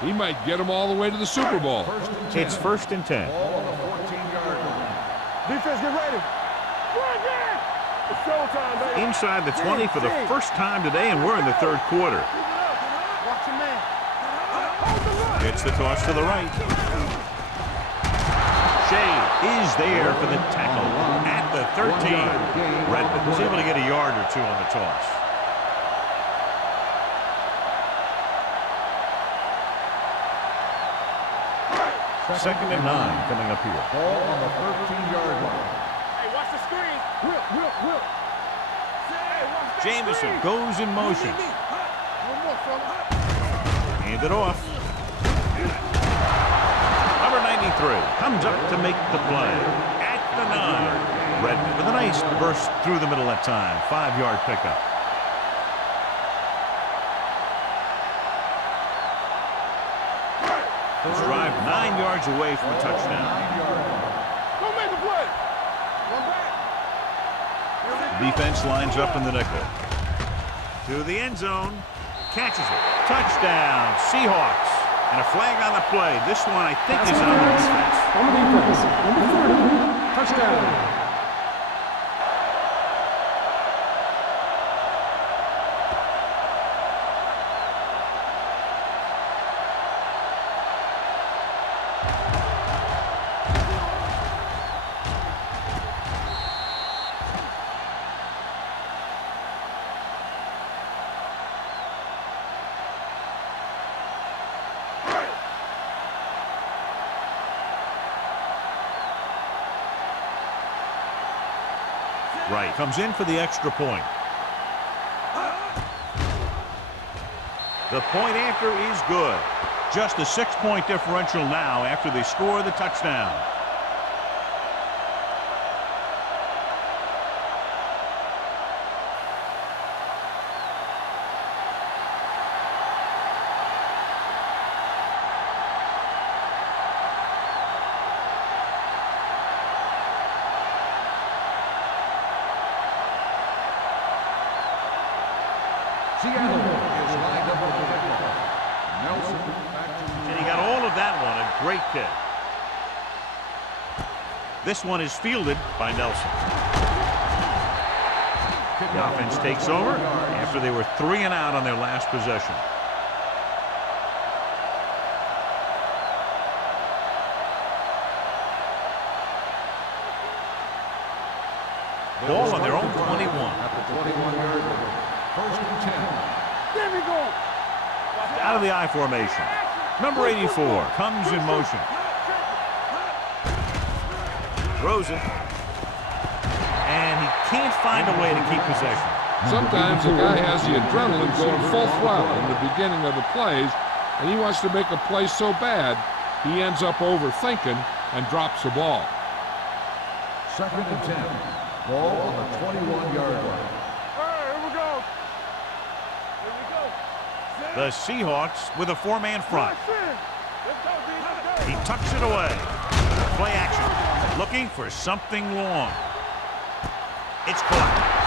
he might get them all the way to the Super Bowl. It's first and 10. Ball on the 14-yard line. Defense, get ready. It's showtime, baby. Inside the 20 for the first time today, and we're in the third quarter. Watch your man. Gets the toss to the right. Shea is there for the tackle at the 13. Redmond was able to get a yard or two on the toss. Second and 9 coming up here. Ball on the 13-yard line. Hey, watch the screen. Whip. Jameson goes in motion. One more, fella. Hand it off. Number 93 comes up to make the play at the 9. Redmond with a nice burst through the middle that time. 5-yard pickup. This drive 9 yards away from a touchdown. Don't make a play. One back. Defense lines up in the nickel. To the end zone. Catches it. Touchdown, Seahawks. And a flag on the play. This one, I think, is on the defense. On the defense. Number 30. Touchdown. Right, comes in for the extra point. The point after is good. Just a 6-point differential now after they score the touchdown. Seattle is lined up with the nickel. Nelson back to And he got all of that one. A great kick. This one is fielded by Nelson. The offense takes over after they were 3 and out on their last possession. Ball on their own 21. at the 21-yard line. First and 10. There we go. Out of the I formation. Number 84 comes in motion. Throws it. And he can't find a way to keep possession. Sometimes a guy has the adrenaline going full throttle in the beginning of the plays, and he wants to make a play so bad, he ends up overthinking and drops the ball. 2nd and 10. Ball on the 21-yard line. All right, here we go. Here we go. The Seahawks with a 4-man front. Let's go, D. Let's go. He tucks it away. Play action. Looking for something long. It's caught.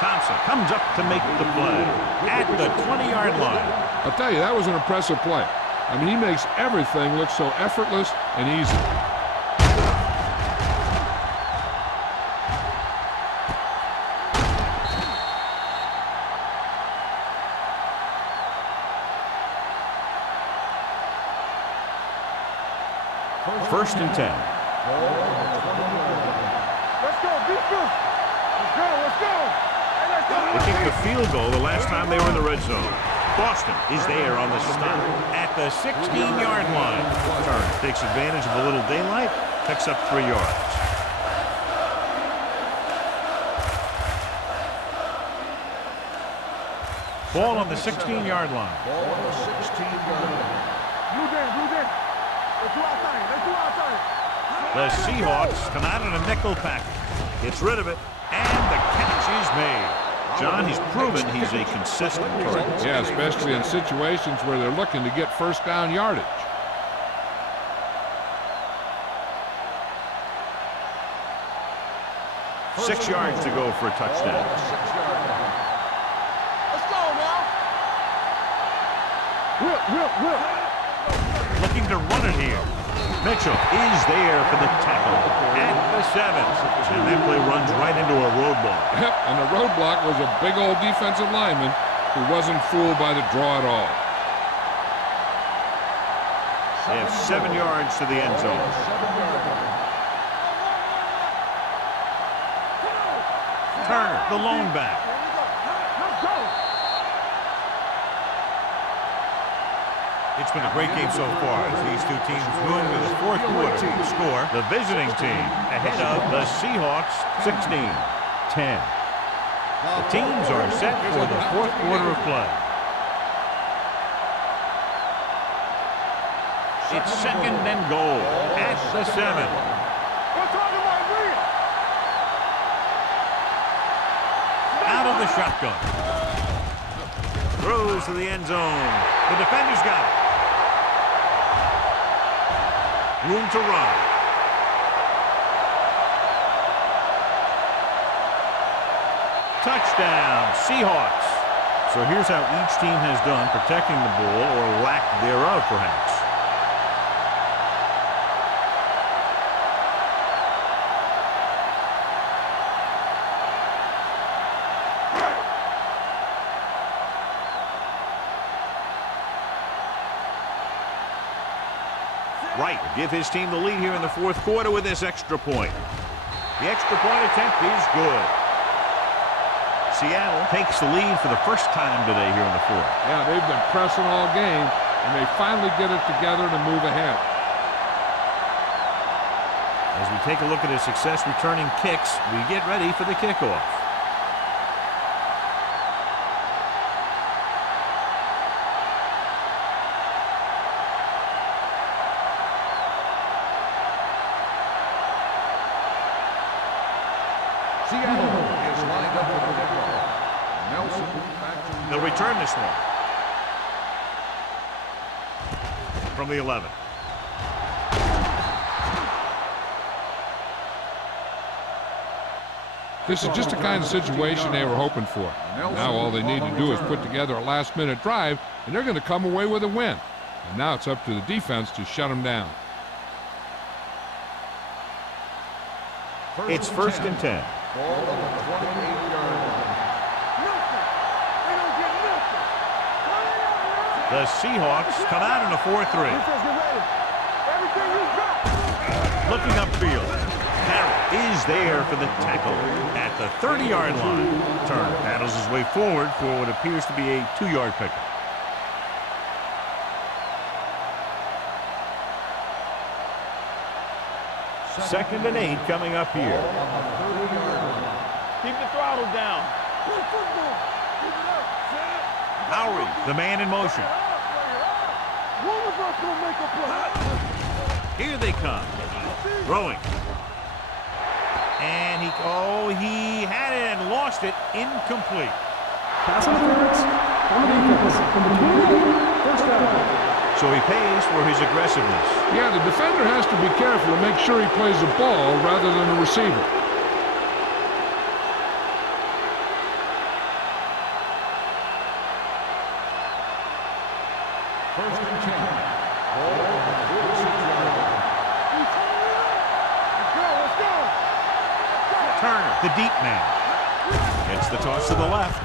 Thompson comes up to make the play at the 20-yard line. I'll tell you, that was an impressive play. I mean, he makes everything look so effortless and easy. First and 10. Let's go, defense. Let's go, let's go. Hey, let's go. They kicked the field goal the last time they were in the red zone. Boston is there on the stop at the 16-yard line. Turner takes advantage of a little daylight, picks up 3 yards. Ball on the 16-yard line. Ball on the 16-yard line. Blue Dan. Let's do our thing. Let's do our thing. The Seahawks come out in a nickel package. Gets rid of it, and the catch is made. John, he's proven he's a consistent threat. Yeah, especially in situations where they're looking to get first down yardage. Six yards to go for a touchdown. Let's go now. Whip. Looking to run it here. Mitchell is there for the tackle at the 7. And that play runs right into a roadblock. Yep, and the roadblock was a big old defensive lineman who wasn't fooled by the draw at all. They have 7 yards to the end zone. Turner, the lone back. Let's go. It's been a great game so far as these two teams move into the fourth quarter to score. The visiting team ahead of the Seahawks 16-10. The teams are set for the fourth quarter of play. It's 2nd and goal at the 7. We're talking about Reed. Out of the shotgun. Throws to the end zone. The defender's got it. Room to run. Touchdown, Seahawks. So here's how each team has done protecting the ball, or lack thereof, perhaps. Right, give his team the lead here in the fourth quarter with this extra point. The extra point attempt is good. Seattle takes the lead for the first time today here in the fourth. Yeah, they've been pressing all game, and they finally get it together to move ahead. As we take a look at his success returning kicks, we get ready for the kickoff. Seattle is lined up with the kickoff. Nelson back to They'll return this one. From the 11. This is just the kind of situation they were hoping for. Now all they need to do is put together a last-minute drive, and they're going to come away with a win. And now it's up to the defense to shut them down. It's 1st and 10. ball on the 28-yard line. They don't get nothing. The Seahawks come out in a 4-3. Defense, get ready. Everything you got. Looking upfield. Carroll is there for the tackle at the 30-yard line. Turner paddles his way forward for what appears to be a 2-yard pickup. Second and 8 coming up here. Keep the throttle down. Lowry, the man in motion. One of us will make a play. Here they come. Throwing. And he had it and lost it. Incomplete. Pass interference on the defense. Number 28, first down. So he pays for his aggressiveness. Yeah, the defender has to be careful to make sure he plays the ball rather than the receiver. First and 10. Ball on the 46-yard line. Let's go. Turner, the deep man. Gets the toss to the left.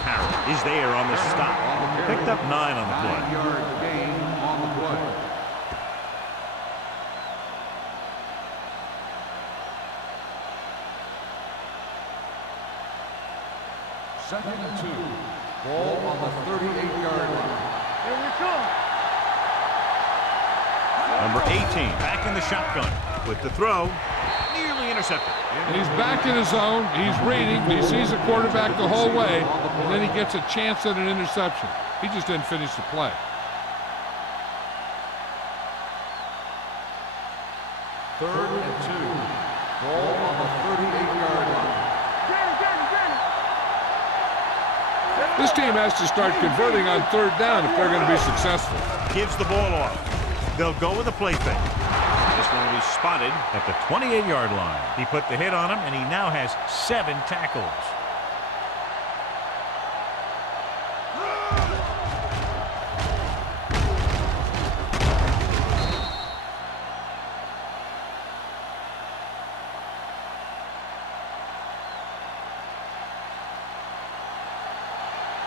Carroll is there on the stop. Picked up 9 on the play. 9-yard gain on the play. Second and 2. Ball on the 38-yard line. Here we come. Number 18 back in the shotgun with the throw. Nearly intercepted. And he's back in his zone. He's reading. He sees the quarterback the whole way, and then he gets a chance at an interception. He just didn't finish the play. Third and 2. Ball on the 38-yard line. This team has to start converting on third down if they're going to be successful. Gives the ball off. They'll go with a play fake. This one will be spotted at the 28-yard line. He put the hit on him, and he now has 7 tackles.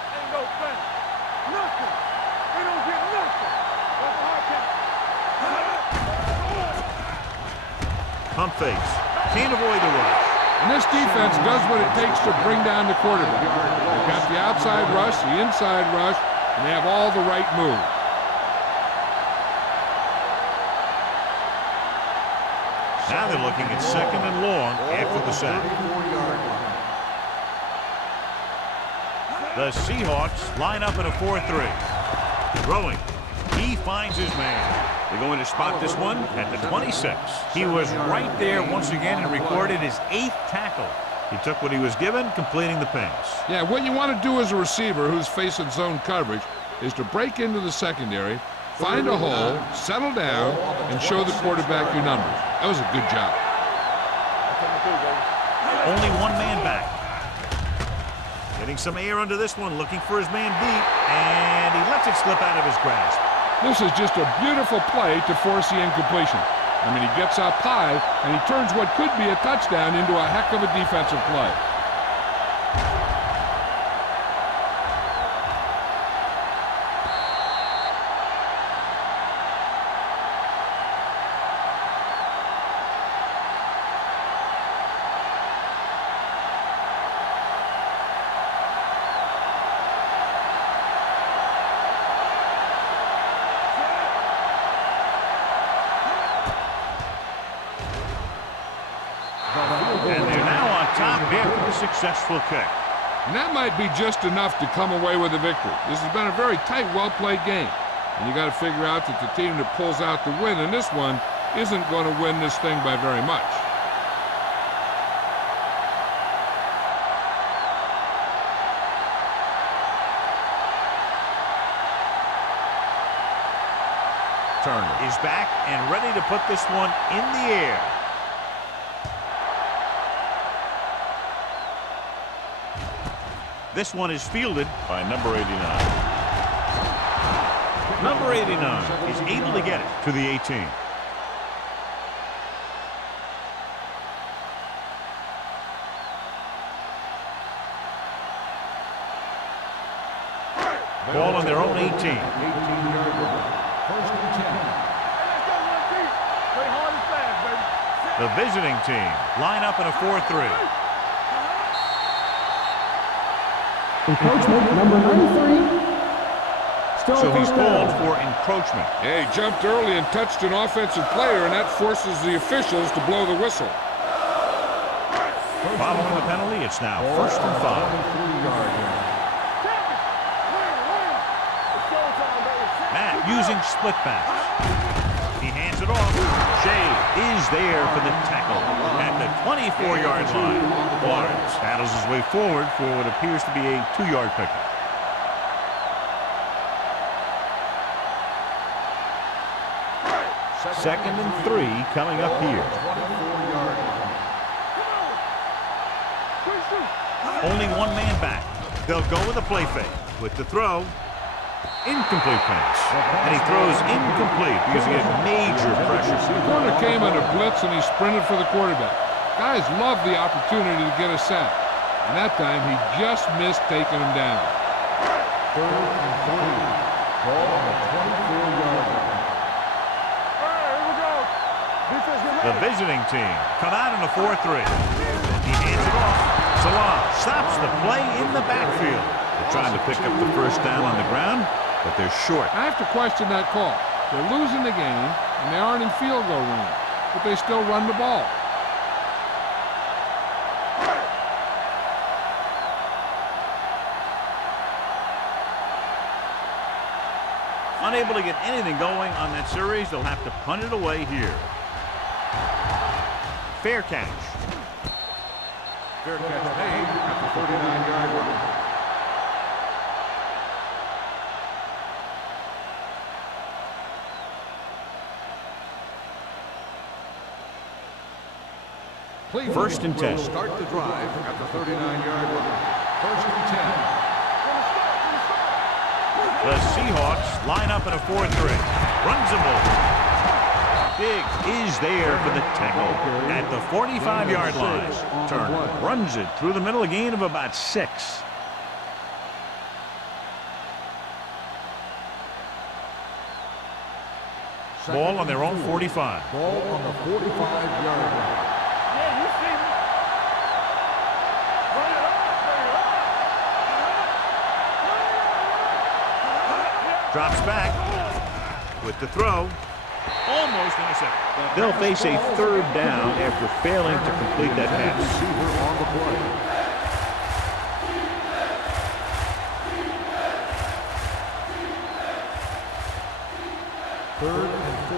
Ain't no thing. Nothing. They don't get nothing. That's a hard count. Pump fakes. Can't avoid the rush. And this defense does what it takes to bring down the quarterback. They've got the outside rush, the inside rush, and they have all the right moves. Now they're looking at second and long after the sack. 34-yard line. The Seahawks line up in a 4-3. Throwing. He finds his man. They're going to spot this one at the 26. He was right there once again and recorded his 8th tackle. He took what he was given, completing the pass. Yeah, what you want to do as a receiver who's facing zone coverage is to break into the secondary, find a hole, settle down, and show the quarterback your numbers. That was a good job. Only one man back. Getting some air under this one, looking for his man deep, and he lets it slip out of his grasp. This is just a beautiful play to force the incompletion. I mean, he gets up high, and he turns what could be a touchdown into a heck of a defensive play. And they're now on top after the successful kick. And that might be just enough to come away with a victory. This has been a very tight, well-played game. And you got to figure out that the team that pulls out the win in this one isn't going to win this thing by very much. Turner is back and ready to put this one in the air. This one is fielded by number 89. Number 89 is able to get it to the 18. Ball on their own 18. 18-yard line. First and 10. Let's go one deep. Play hard and fast, baby. The visiting team line up in a 4-3. Encroachment number 93. Still So he's first down. called for encroachment. Yeah, he jumped early and touched an offensive player, and that forces the officials to blow the whistle. Following the penalty, it's now 1st and 5. Matt using split pass. He hands it off. Shea is there for the tackle at the 24-yard line. Barnes battles his way forward for what appears to be a 2-yard pickup. Second and 3 coming up here. Only one man back. They'll go with a play fake. With the throw, incomplete pass. And he throws incomplete because he had major pressure. The corner came on a blitz, and he sprinted for the quarterback. Guys love the opportunity to get a sack. And that time, he just missed taking him down. 3rd and 3. Ball on the 24-yard line. The visiting team come out in a 4-3. He hands it off. Salah stops the play in the backfield. They're trying to pick up the first down on the ground, but they're short. I have to question that call. They're losing the game, and they aren't in field goal range, but they still run the ball. Unable to get anything going on that series, they'll have to punt it away here. Fair catch. Fair catch made at the 39-yard line. Cleveland 1st and 10. will start the drive at the 39-yard line. 1st and 10. The Seahawks line up in a 4-3. Runs him over. Diggs is there for the tackle at the 45-yard line. Turner runs it through the middle, a gain of about 6. Ball on their own 45. Ball on the 45-yard line. Drops back with the throw. Almost intercepted. They'll face a 3rd down after failing to complete that pass. Receiver on the play. Third and 4.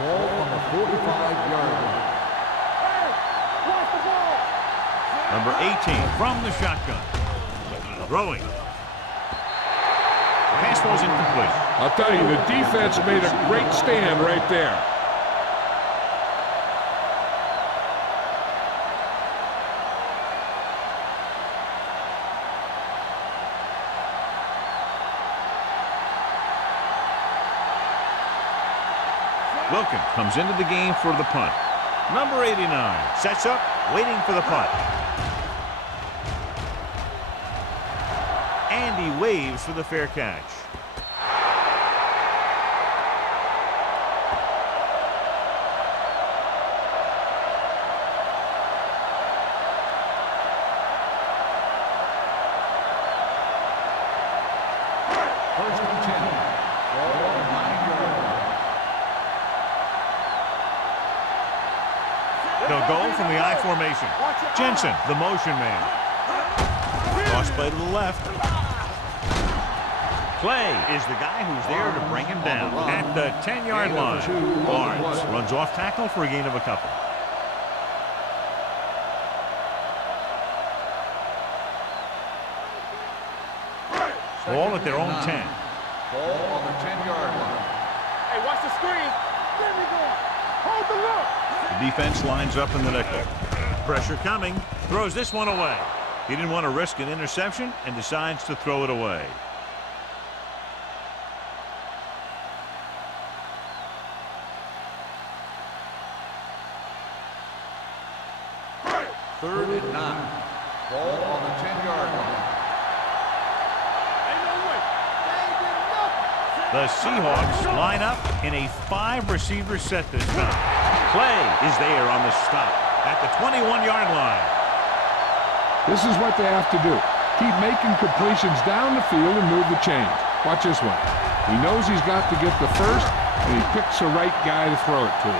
Ball on the 45-yard line. Number 18 from the shotgun. Throwing. Pass was incomplete. I'll tell you, the defense made a great stand right there. Wilkin comes into the game for the punt. Number 89 sets up, waiting for the punt. And he waves for the fair catch. First and 10. Ball on the 9-yard line. They'll go from the I formation. Jensen, the motion man. Cross play to the left. Clay is the guy who's there to bring him down at the 10-yard line. Barnes runs off tackle for a gain of a couple. Ball at their own 10. Ball on the 10-yard line. Hey, watch the screen. There we go. Hold the look. The defense lines up in the nickel. Pressure coming. Throws this one away. He didn't want to risk an interception and decides to throw it away. Third and 9. Ball on the 10-yard line. Ain't no way. They ain't did nothing. The Seahawks line up in a 5-receiver set this time. Cle is there on the stop at the 21-yard line. This is what they have to do. Keep making completions down the field and move the chains. Watch this one. He knows he's got to get the first, and he picks the right guy to throw it to.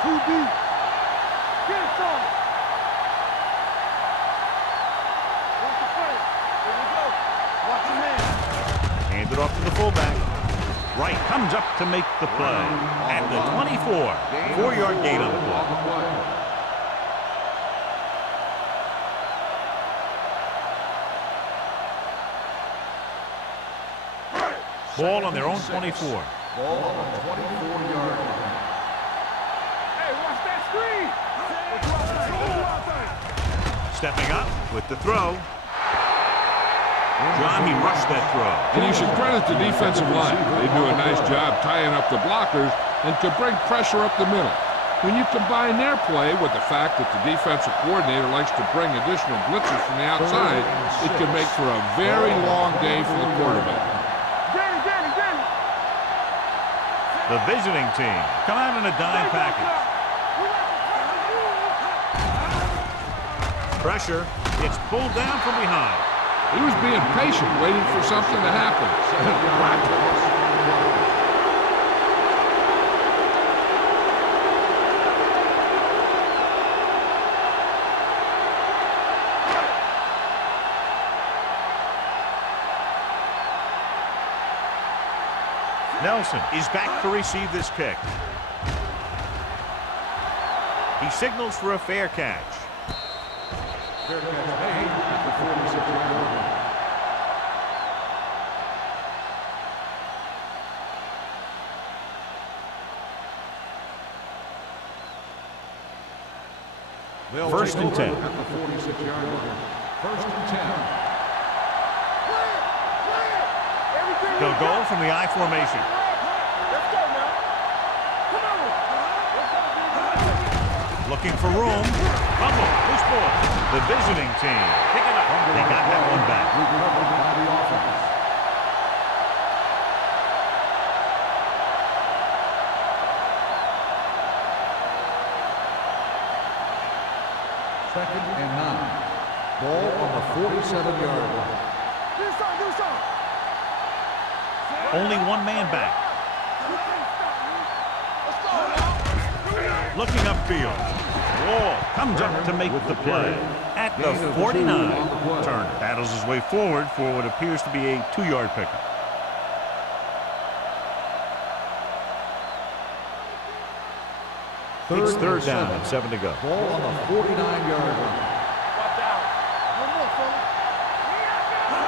Too deep. Get it, son. Watch the play. Here we go. Watch your man. Hand it off to the fullback. Wright comes up to make the play at the 24. 4-yard gain on the play. Ball on their own 24. Ball on the 24-yard line. Hey, watch that screen. Stepping up with the throw. John, he rushed that throw. And you should credit the defensive line. They do a nice job tying up the blockers and to bring pressure up the middle. When you combine their play with the fact that the defensive coordinator likes to bring additional blitzers from the outside, it can make for a very long day for the quarterback. The visiting team come out in a dime package. Pressure. It's pulled down from behind. He was being patient, waiting for something to happen. Nelson is back to receive this kick. He signals for a fair catch. Fair catch made at the 46-yard line. First and 10. At the 46-yard line. First and 10. They'll go from the I formation. Let's go now. Come on. Looking for room. Fumble. Loose ball. The visiting team pick it up. They got that one back. Recovered by the offense. Second and 9. Ball on the 47-yard line. Do something. Only one man back. Looking upfield. Wall comes up to make the play at the 49. Turner battles his way forward for what appears to be a 2-yard pickup. It's third down and 7 to go. Ball on the 49-yard line.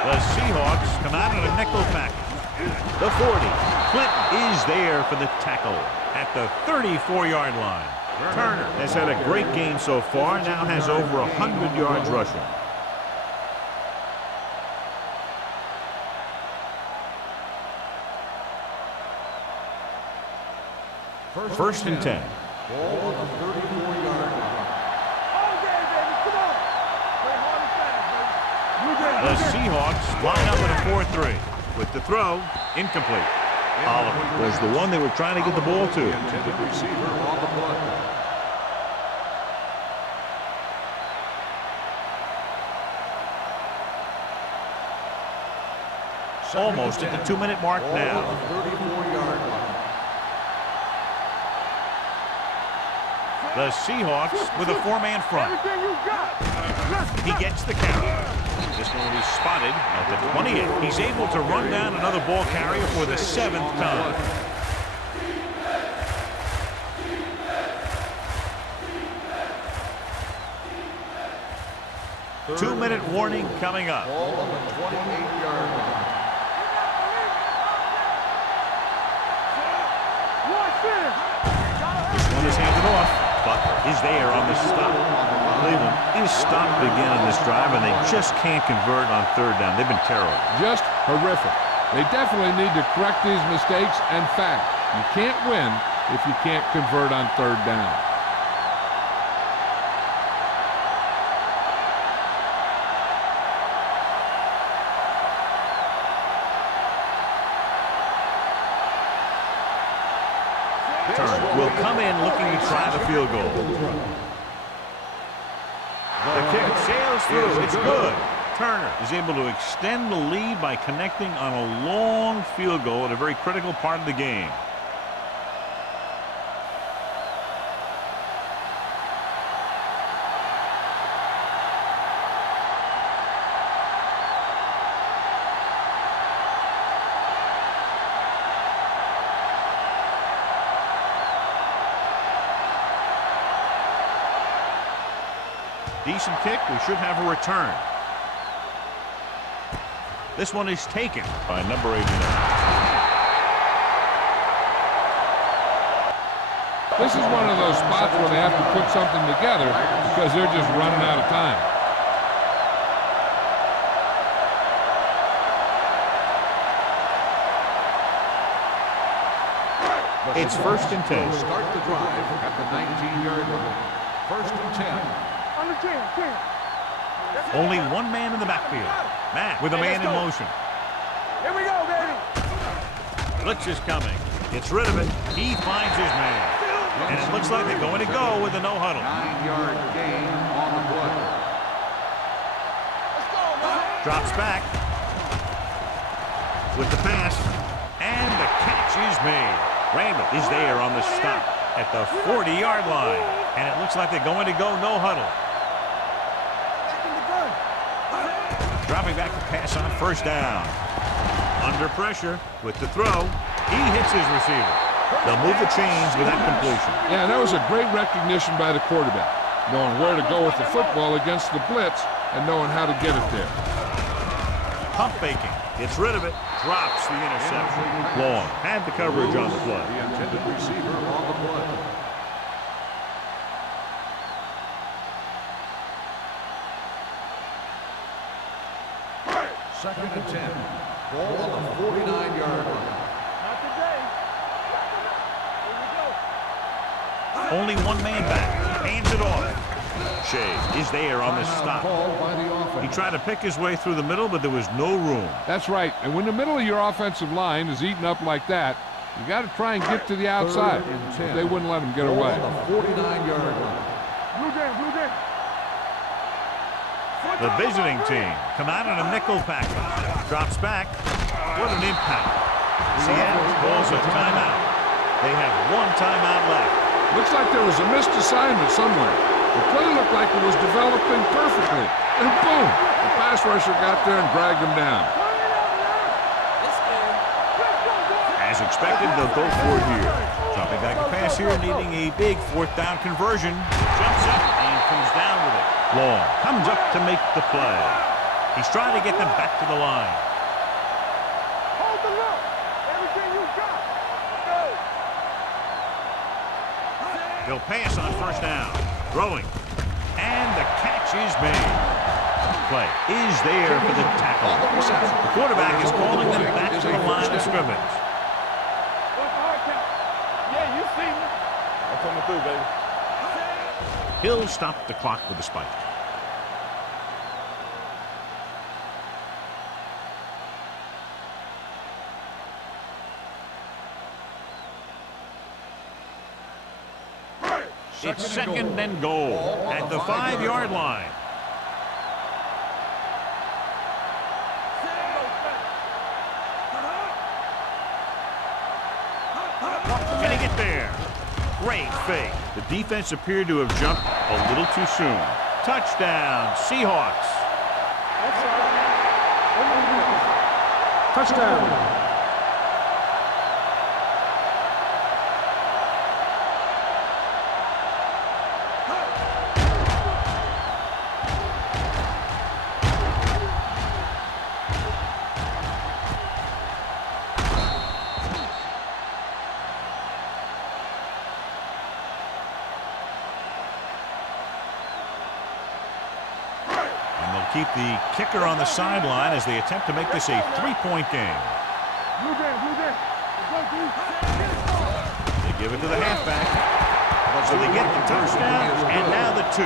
The Seahawks come out in a nickel package. The 40. Clinton is there for the tackle at the 34-yard line. Turner has had a great game so far, now has over 100 yards rushing. First and 10. Ball on the 34-yard line. The Seahawks line up in a 4-3 with the throw incomplete. Oliver was the one they were trying to get the ball to. Intended receiver on the play. Almost at the 2-minute mark now. Ball on the 34-yard line. The Seahawks with a 4-man front. Everything you got. He gets the count. This one will be spotted at the 28. He's able to run down another ball carrier for the 7th time. Two-minute warning coming up. Ball on the 28-yard line. This one is handed off. Butler is there on the stop. Cleveland is stopped again on this drive, and they just can't convert on third down. They've been terrible. Just horrific. They definitely need to correct these mistakes. In fact, you can't win if you can't convert on third down. Turner will come in looking to try the field goal. The kick sails through. It's good. Turner is able to extend the lead by connecting on a long field goal at a very critical part of the game. Decent kick. We should have a return. This one is taken by number 89. This is one of those spots where they have to put something together because they're just running out of time. It's 1st and 10. Start the drive at the 19-yard line. 1st and 10. On the 10. Only one man in the backfield. Matt with a man in motion. Here we go, baby. Blitz is coming. Gets rid of it. He finds his man. And it looks like they're going to go with a no huddle. 9-yard gain on the play. Drops back with the pass. And the catch is made. Randall is there on the stop at the 40-yard line. And it looks like they're going to go no huddle. Dropping back to pass on 1st down. Under pressure with the throw. He hits his receiver. They'll move the chains with that completion. Yeah, that was a great recognition by the quarterback, knowing where to go with the football against the blitz and knowing how to get it there. Pump faking. Gets rid of it. Drops the interception. Long had the coverage on the play. The intended receiver on the play. Second and 10. Ball on the 49-yard line. Not today. Here we go. Only one man back. Hands it off. Shea is there on the stop. Called by the offense. He tried to pick his way through the middle, but there was no room. That's right. And when the middle of your offensive line is eaten up like that, you got to try and get to the outside. 3rd and 10. They wouldn't let him get Ball away. on the 49-yard line. Blue jam. The visiting team come out in a nickel package. Drops back. What an impact. Seattle calls a timeout. They have one timeout left. Looks like there was a missed assignment somewhere. The play looked like it was developing perfectly. And boom, the pass rusher got there and dragged him down. As expected, they'll go for it here. Dropping back to pass here, needing a big 4th down conversion. Jumps up and comes down with it. Long comes up to make the play. He's trying to get them back to the line. Hold the look. Everything you got. Let's go. They'll pass on 1st down. Throwing. And the catch is made. Play is there for the tackle. The quarterback is calling them back to the line of scrimmage. What's the hard count? Yeah, you see me. I'm coming through, baby. He'll stop the clock with a spike. It's 2nd and goal at the 5-yard line. Can he get there? Great fake. The defense appeared to have jumped a little too soon. Touchdown, Seahawks. Touchdown. Keep the kicker on the sideline as they attempt to make this a 3-point game. Blue jam. They give it to the halfback. So they get the touchdown, and now the 2.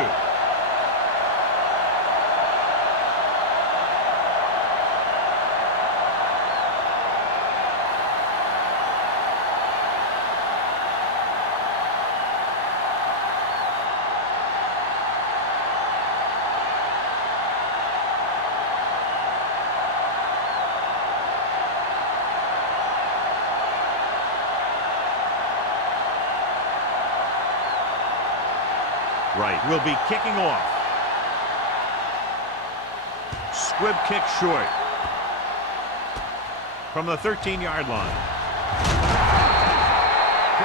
Right, will be kicking off. Squib kick short. From the 13-yard line.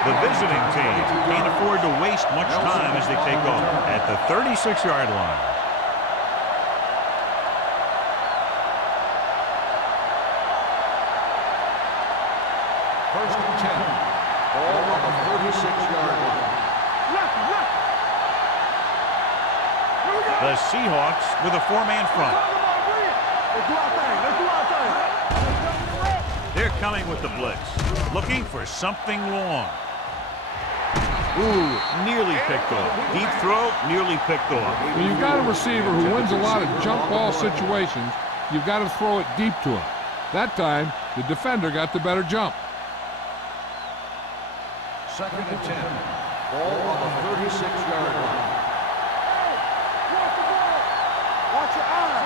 The visiting team can't afford to waste much time as they take over at the 36-yard line. First and 10. Ball on the 36-yard line. The Seahawks with a four-man front. They're coming with the blitz, looking for something long. Ooh, nearly picked off. Deep throw, nearly picked off. When you've got a receiver who wins a lot of jump ball situations, you've got to throw it deep to him. That time, the defender got the better jump. Second and 10. Ball on the 36-yard line.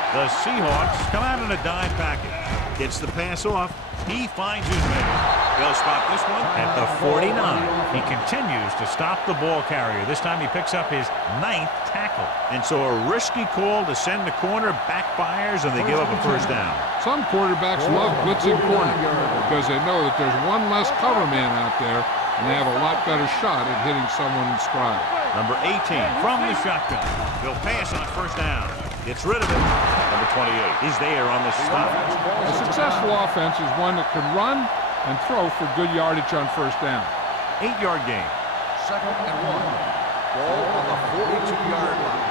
The Seahawks come out in a dime package. Gets the pass off. He finds his man. They'll spot this one at the 49. He continues to stop the ball carrier. This time he picks up his 9th tackle. And so a risky call to send the corner backfires, and they give up a first down. Some quarterbacks love blitzing corners because they know that there's one less cover man out there, and they have a lot better shot at hitting someone in stride. Number 18 from the shotgun. They'll pass on first down. Gets rid of it. Number 28 is there on the stop. A successful offense is one that can run and throw for good yardage on first down. 8-yard gain. Second and 1. Ball on the 42-yard line.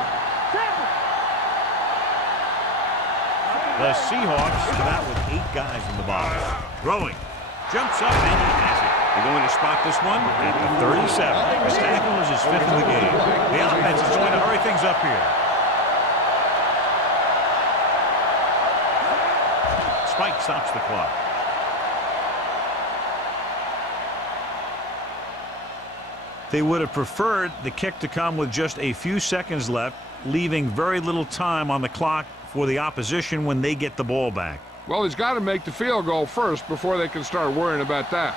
The Seahawks come out with 8 guys in the box. Throwing. Jumps up and he has it. They're going to spot this one at the 37. His tackle is his 5th of the game. The offense is going to hurry things up here. Spike stops the clock. They would have preferred the kick to come with just a few seconds left, leaving very little time on the clock for the opposition when they get the ball back. Well, he's got to make the field goal first before they can start worrying about that.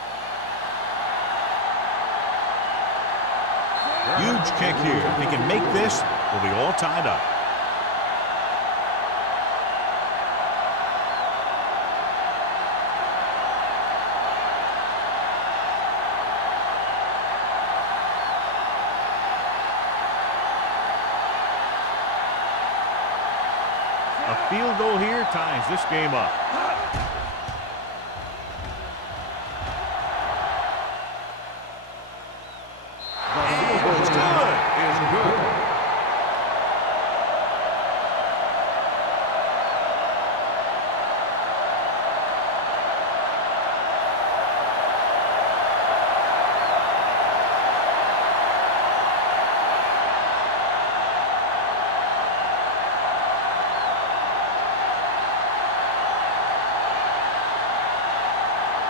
Huge kick here. If he can make this, we'll be all tied up. A field goal here ties this game up.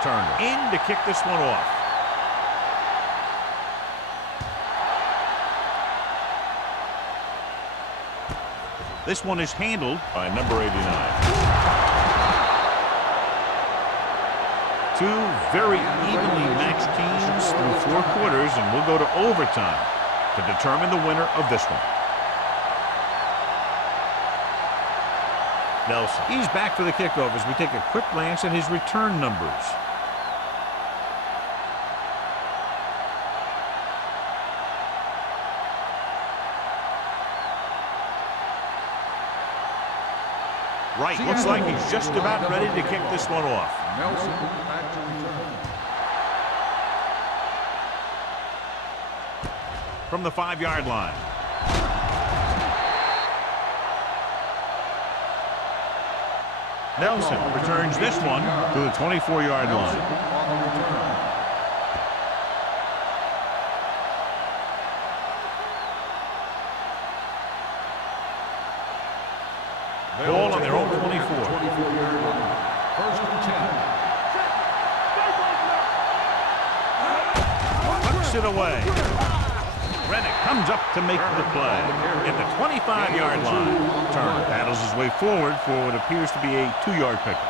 Turner in to kick this one off. This one is handled by number 89. Two very evenly matched teams through 4 quarters, and we'll go to overtime to determine the winner of this one. Nelson. He's back for the kickoff as we take a quick glance at his return numbers. Right, looks like he's just about ready to kick this one off. Nelson back to return. From the 5-yard line. Nelson returns this one to the 24-yard line. Ball on their own 24. 24-yard line. First and 10. Puts it away. Rennick comes up to make the play at the 25-yard line. Turner paddles his way forward for what appears to be a 2-yard pickup.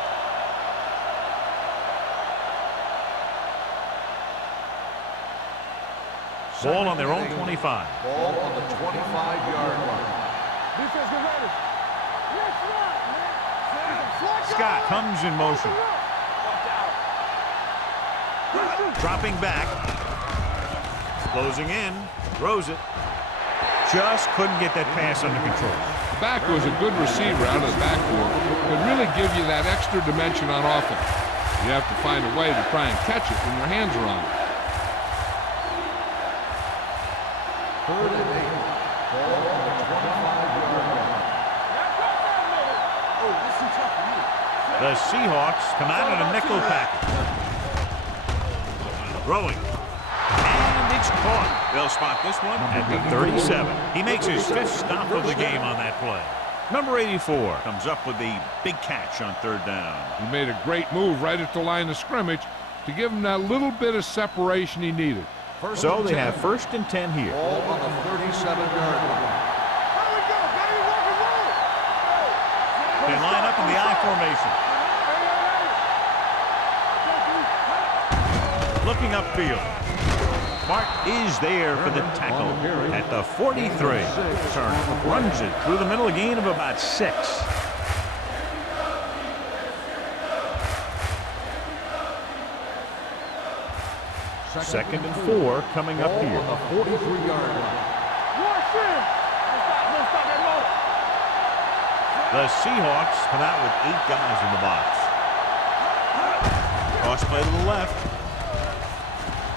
Ball on their own 25. Ball on the 25-yard line. Defense, get ready. Let's run, man. Scott comes in motion. Dropping back. Closing in. Throws it. Just couldn't get that pass under control. Back was a good receiver out of the backfield. Could really give you that extra dimension on offense. You have to find a way to try and catch it when your hands are on it. 3rd and 8. Ball on the 25-yard line. Oh, this is tough for you. The Seahawks come out in a nickel package. Throwing. And it's caught. They'll spot this one at the 37. He makes his 5th stop of the game on that play. Number 84 comes up with the big catch on 3rd down. He made a great move right at the line of scrimmage to give him that little bit of separation he needed. So they have 1st and 10 here. Ball on the 37-yard line. There we go, baby, rock and roll. They line up in the I formation. Looking upfield. Mark is there for the tackle at the 43. Turner runs it through the middle, a gain of about 6. Second and 4 coming up here. On the 43-yard line. Watch him. Don't stop that motor. The Seahawks come out with 8 guys in the box. Cross play to the left.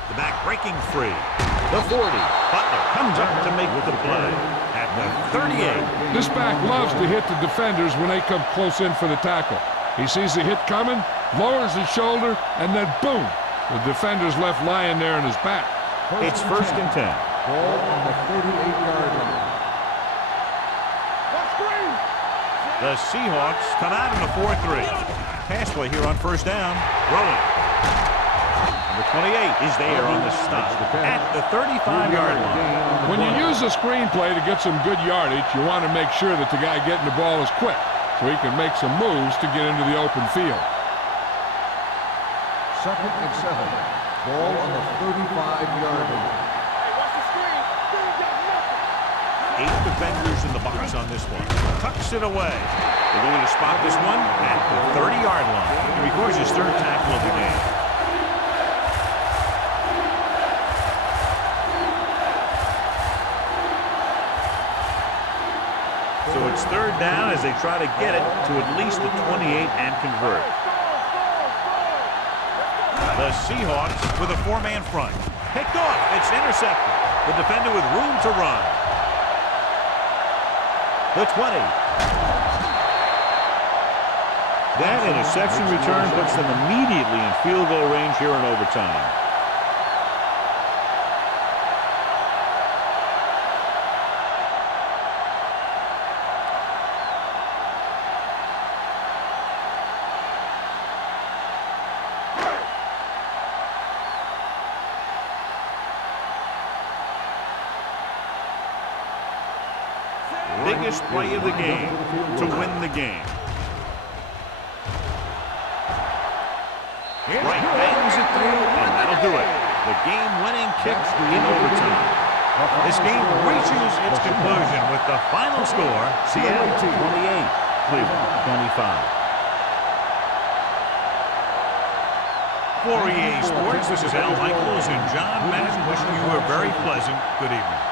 The back breaking free. The 40. Butler comes up to make the play at the 38. This back loves to hit the defenders when they come close in for the tackle. He sees the hit coming, lowers his shoulder, and then boom, the defender's left lying there on his back. It's 1st and 10. Ball on the 38-yard line. Watch screen. The Seahawks come out in a 4-3. Pass play here on 1st down. Rolling. Number 28 is there on the stop at the 35-yard line. When you use a screenplay to get some good yardage, you want to make sure that the guy getting the ball is quick so he can make some moves to get into the open field. 2nd and 7. Ball on the 35-yard line. Hey, watch the screen. Screen got nothing. 8 defenders in the box on this one. Tucks it away. They're going to spot this one at the 30-yard line. He records his 3rd tackle of the game. So it's 3rd down as they try to get it to at least the 28 and convert. The Seahawks with a 4-man front. Picked off. It's intercepted. The defender with room to run. The 20. That interception return puts them immediately in field goal range here in overtime. Biggest play of the game to win the game. Right, bangs it through, and that'll do it. The game-winning kick in overtime. This game reaches its conclusion with the final score, Seattle 28, Cleveland 25. For EA Sports, this is Al Michaels and John Madden wishing you a very pleasant good evening.